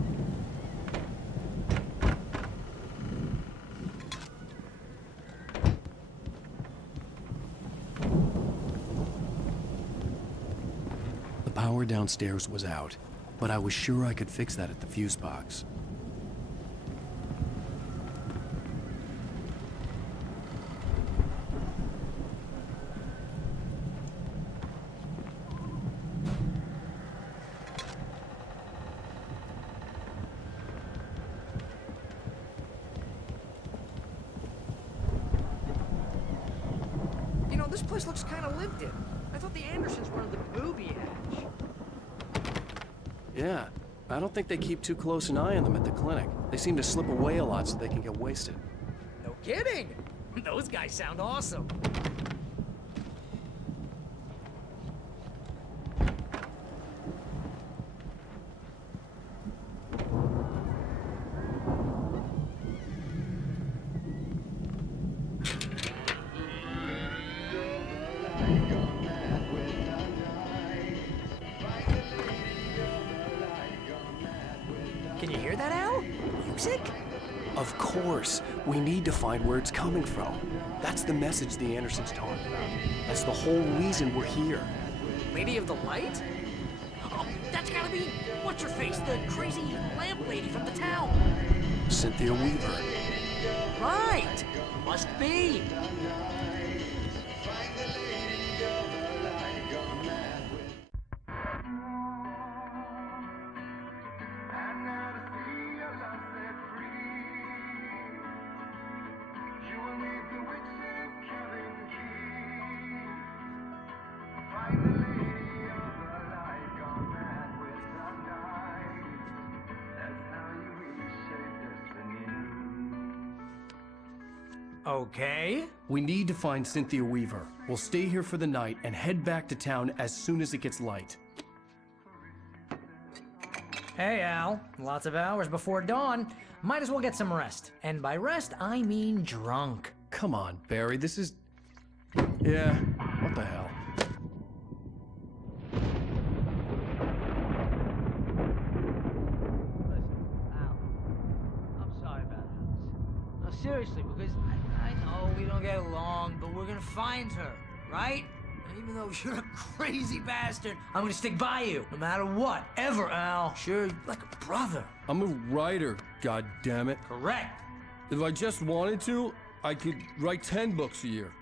The power downstairs was out, but I was sure I could fix that at the fuse box. You know, this place looks kind of lived in. I thought the Andersons were on the booby edge. Yeah, I don't think they keep too close an eye on them at the clinic. They seem to slip away a lot so they can get wasted. No kidding! Those guys sound awesome. Can you hear that, Al? Music? Of course. We need to find where it's coming from. That's the message the Andersons talked about. That's the whole reason we're here. Lady of the Light? Oh, that's gotta be what's-her-face, the crazy lamp lady from the town. Cynthia Weaver. Right! Must be. Okay. We need to find Cynthia Weaver. We'll stay here for the night and head back to town as soon as it gets light. Hey, Al. Lots of hours before dawn. Might as well get some rest. And by rest, I mean drunk. Come on, Barry, this is... Yeah, what the hell? I'm sorry about Alice. No, seriously, because I know we don't get along, but we're gonna find her, right? And even though you're a crazy bastard, I'm gonna stick by you, no matter what, ever, Al. Sure, like a brother. I'm a writer, goddammit. Correct. If I just wanted to, I could write 10 books a year.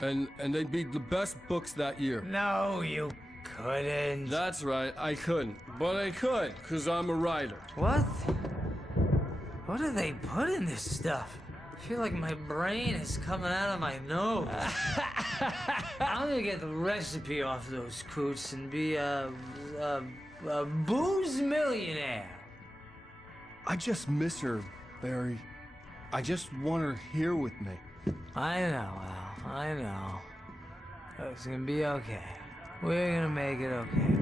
And they'd be the best books that year. No, you couldn't. That's right, I couldn't. But I could, because I'm a writer. What? What do they put in this stuff? I feel like my brain is coming out of my nose. I'm gonna get the recipe off those coots and be a booze millionaire. I just miss her, Barry. I just want her here with me. I know, Al. I know. It's gonna be okay. We're gonna make it okay.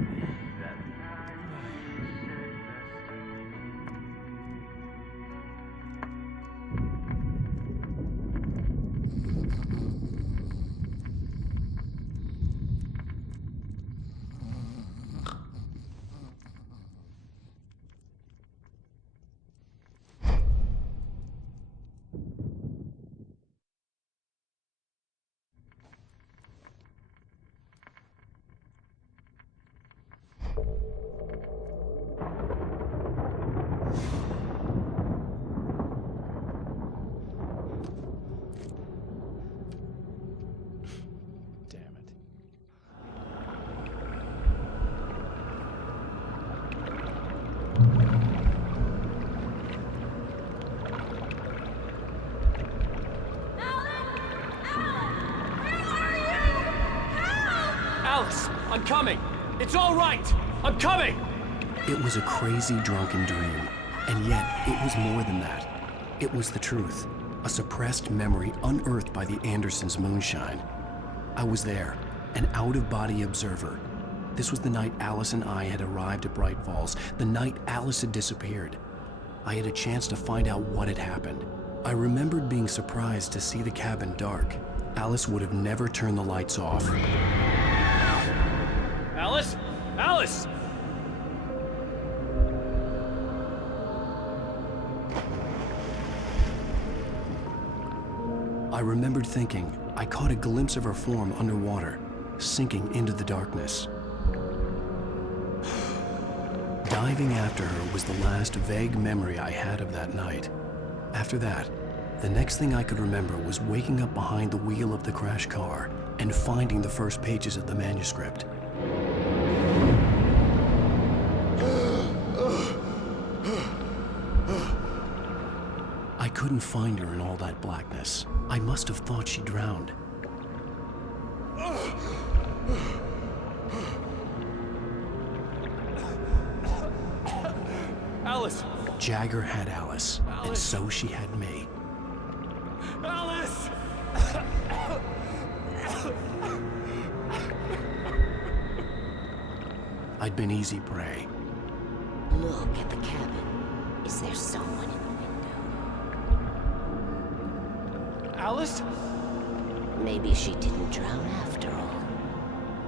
Alice, I'm coming! It's all right! I'm coming! It was a crazy, drunken dream, and yet it was more than that. It was the truth, a suppressed memory unearthed by the Andersons' moonshine. I was there, an out-of-body observer. This was the night Alice and I had arrived at Bright Falls, the night Alice had disappeared. I had a chance to find out what had happened. I remembered being surprised to see the cabin dark. Alice would have never turned the lights off. Alice? Alice! I remembered thinking I caught a glimpse of her form underwater, sinking into the darkness. Diving after her was the last vague memory I had of that night. After that, the next thing I could remember was waking up behind the wheel of the crashed car and finding the first pages of the manuscript. I couldn't find her in all that blackness. I must have thought she drowned. Alice! Jagger had Alice, and so she had me. Alice! I'd been easy prey. Look at the cabin. Is there someone in the window? Alice? Maybe she didn't drown after all.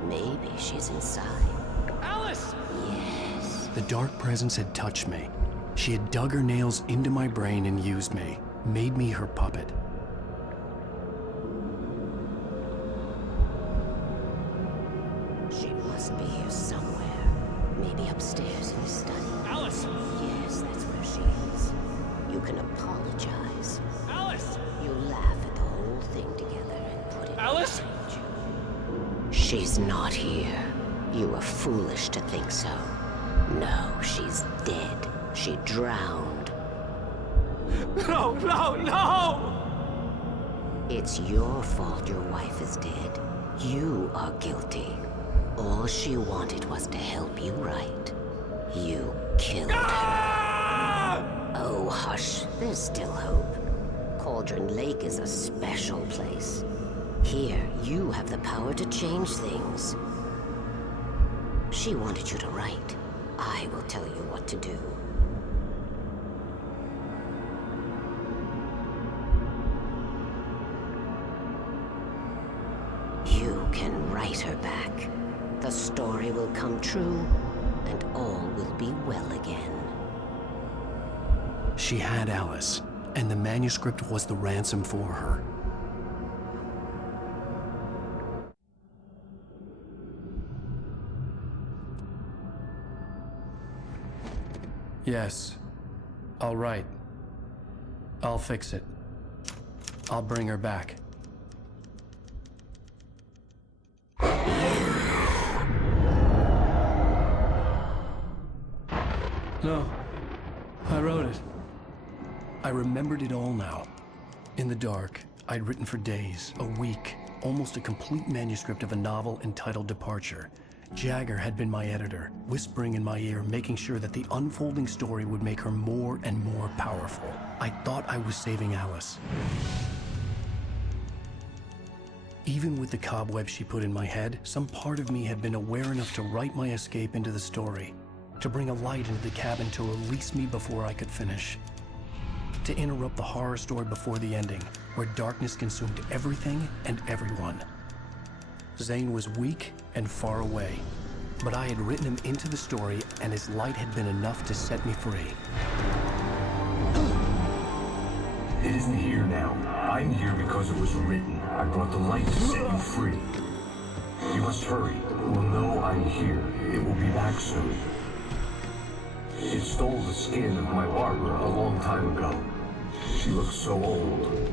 Maybe she's inside. Alice! Yes. The dark presence had touched me. She had dug her nails into my brain and used me, made me her puppet. She must be here somewhere. Maybe upstairs in the study. Alice! Yes, that's where she is. You can apologize. Alice! You laugh at the whole thing together and put it Alice! behind you. She's not here. You were foolish to think so. No, she's dead. She drowned. No, no, no! It's your fault your wife is dead. You are guilty. All she wanted was to help you right. You killed her. Oh, hush. There's still hope. Cauldron Lake is a special place. Here, you have the power to change things. She wanted you to write. I will tell you what to do. You can write her back. The story will come true, and all will be well again. She had Alice, and the manuscript was the ransom for her. Yes. All right. I'll fix it. I'll bring her back. No. I wrote it. I remembered it all now. In the dark, I'd written for days, a week, almost a complete manuscript of a novel entitled Departure. Jagger had been my editor, whispering in my ear, making sure that the unfolding story would make her more and more powerful. I thought I was saving Alice. Even with the cobweb she put in my head, some part of me had been aware enough to write my escape into the story, to bring a light into the cabin to release me before I could finish, to interrupt the horror story before the ending, where darkness consumed everything and everyone. Zane was weak and far away, but I had written him into the story, and his light had been enough to set me free. It isn't here now. I'm here because it was written. I brought the light to set you free. You must hurry. It will know I'm here. It will be back soon. It stole the skin of my Barbara a long time ago. She looks so old.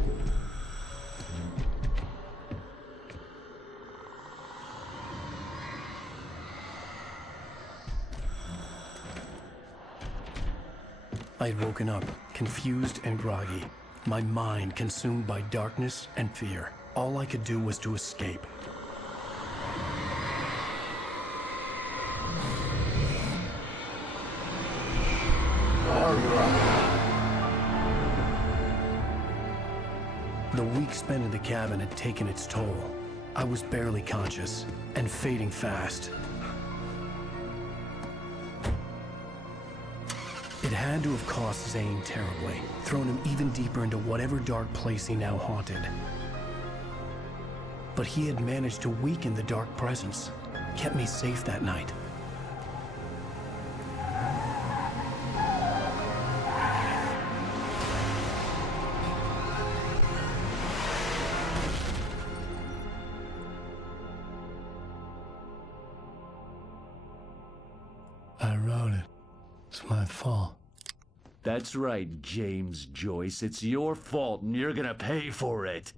I had woken up, confused and groggy, my mind consumed by darkness and fear. All I could do was to escape. The week spent in the cabin had taken its toll. I was barely conscious, and fading fast. It had to have cost Zane terribly, thrown him even deeper into whatever dark place he now haunted. But he had managed to weaken the dark presence, kept me safe that night. I wrote it. It's my fault. That's right, James Joyce. It's your fault, and you're gonna pay for it.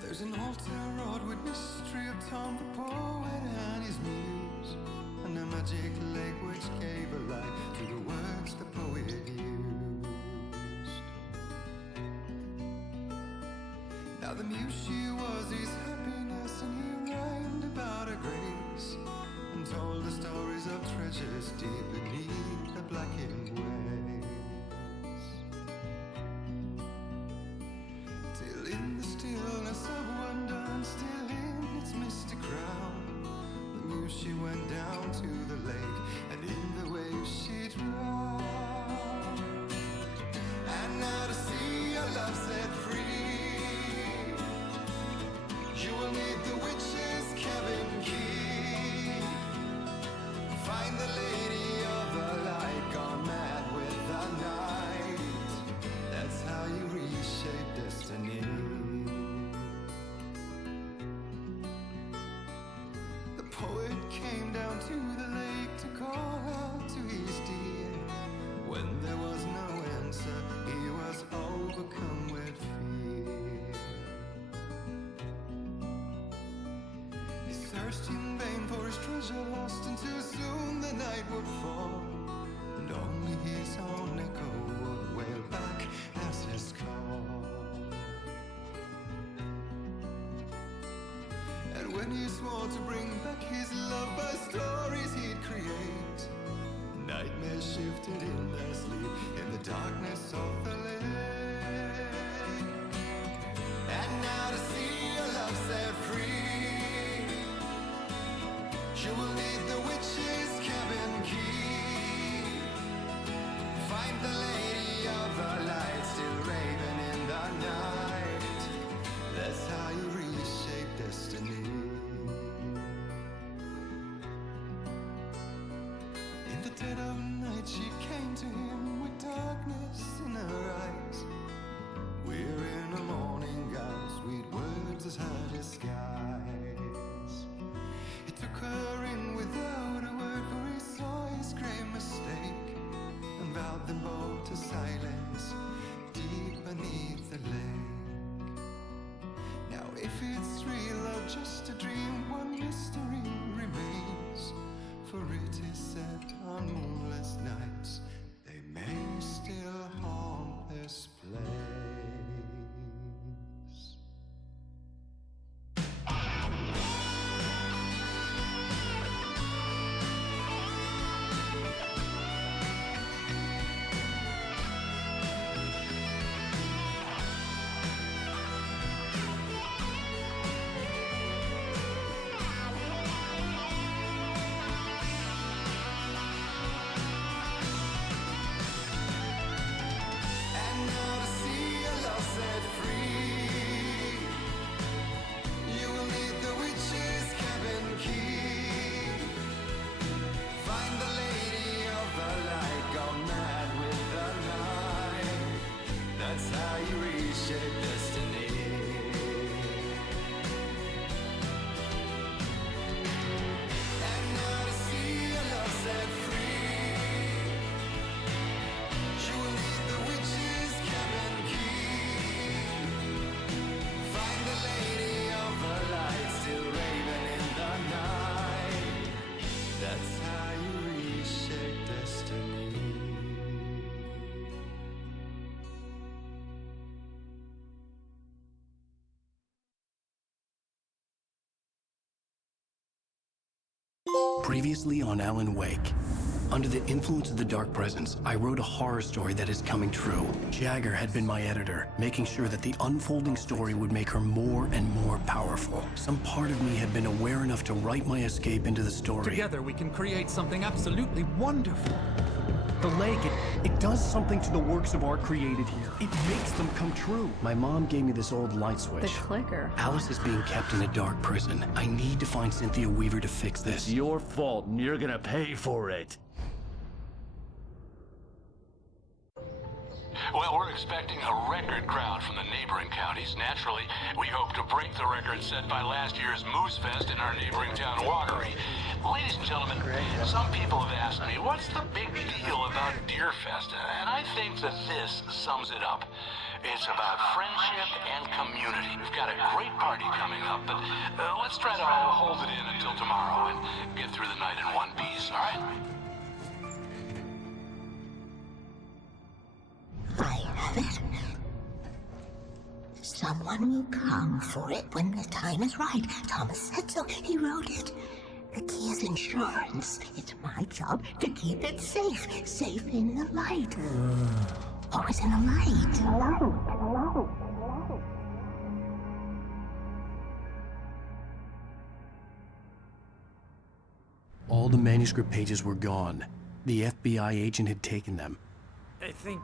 There's an old town road with mystery of Tom the poet and his muse, and a magic lake which gave a life to the words the poet used. Now the muse she was his happiness, and he rhymed about her grace, and told the stories of treasures deep beneath the blackened waves. Till in the stillness of wonder, still in its misty crown, the muse she went down to the lake, and in the waves she drowned. And now to see your love set free, you will need the witch's cabin key. Find the lady of the light, gone mad with the night. That's how you reshape destiny. The poet came down to the lake to call out to his dear. When there was no answer, he was overcome with fear. He searched in vain for his treasure lost, and too soon the night would fall, and only his own echo would wail back as his call. And when he swore to bring back his love by stories he'd create, nightmares shifted in their sleep in the darkness of the lake. And now to see your love set free, you will need the witch's cabin key. Find the lady of the light, still raving in the night. That's how you reshape destiny. In the dead of night she came to him with darkness in her eyes. We're in a morning gown, sweet words as her disguise. He took her in without a word, for he saw his grave mistake, and vowed them both to silence deep beneath the lake. Now if it's real or just a dream, one mystery remains, for it is said on moonless nights they may still haunt their spirits. Previously on Alan Wake. Under the influence of the dark presence, I wrote a horror story that is coming true. Jagger had been my editor, making sure that the unfolding story would make her more and more powerful. Some part of me had been aware enough to write my escape into the story. Together we can create something absolutely wonderful. The lake, it does something to the works of art created here. It makes them come true. My mom gave me this old light switch. The clicker. Alice is being kept in a dark prison. I need to find Cynthia Weaver to fix this. It's your fault, and you're gonna pay for it. Well, we're expecting a record crowd from the neighboring counties. Naturally, we hope to break the record set by last year's Moose Fest in our neighboring town, Watery. Ladies and gentlemen, some people have asked me, what's the big deal about Deer Fest? And I think that this sums it up. It's about friendship and community. We've got a great party coming up, but let's try to hold it in until tomorrow and get through the night in one piece, all right? I have it. Someone will come for it when the time is right. Thomas said so. He wrote it. The key is insurance. It's my job to keep it safe. Safe in the light. Always in the light. All the manuscript pages were gone. The FBI agent had taken them. I think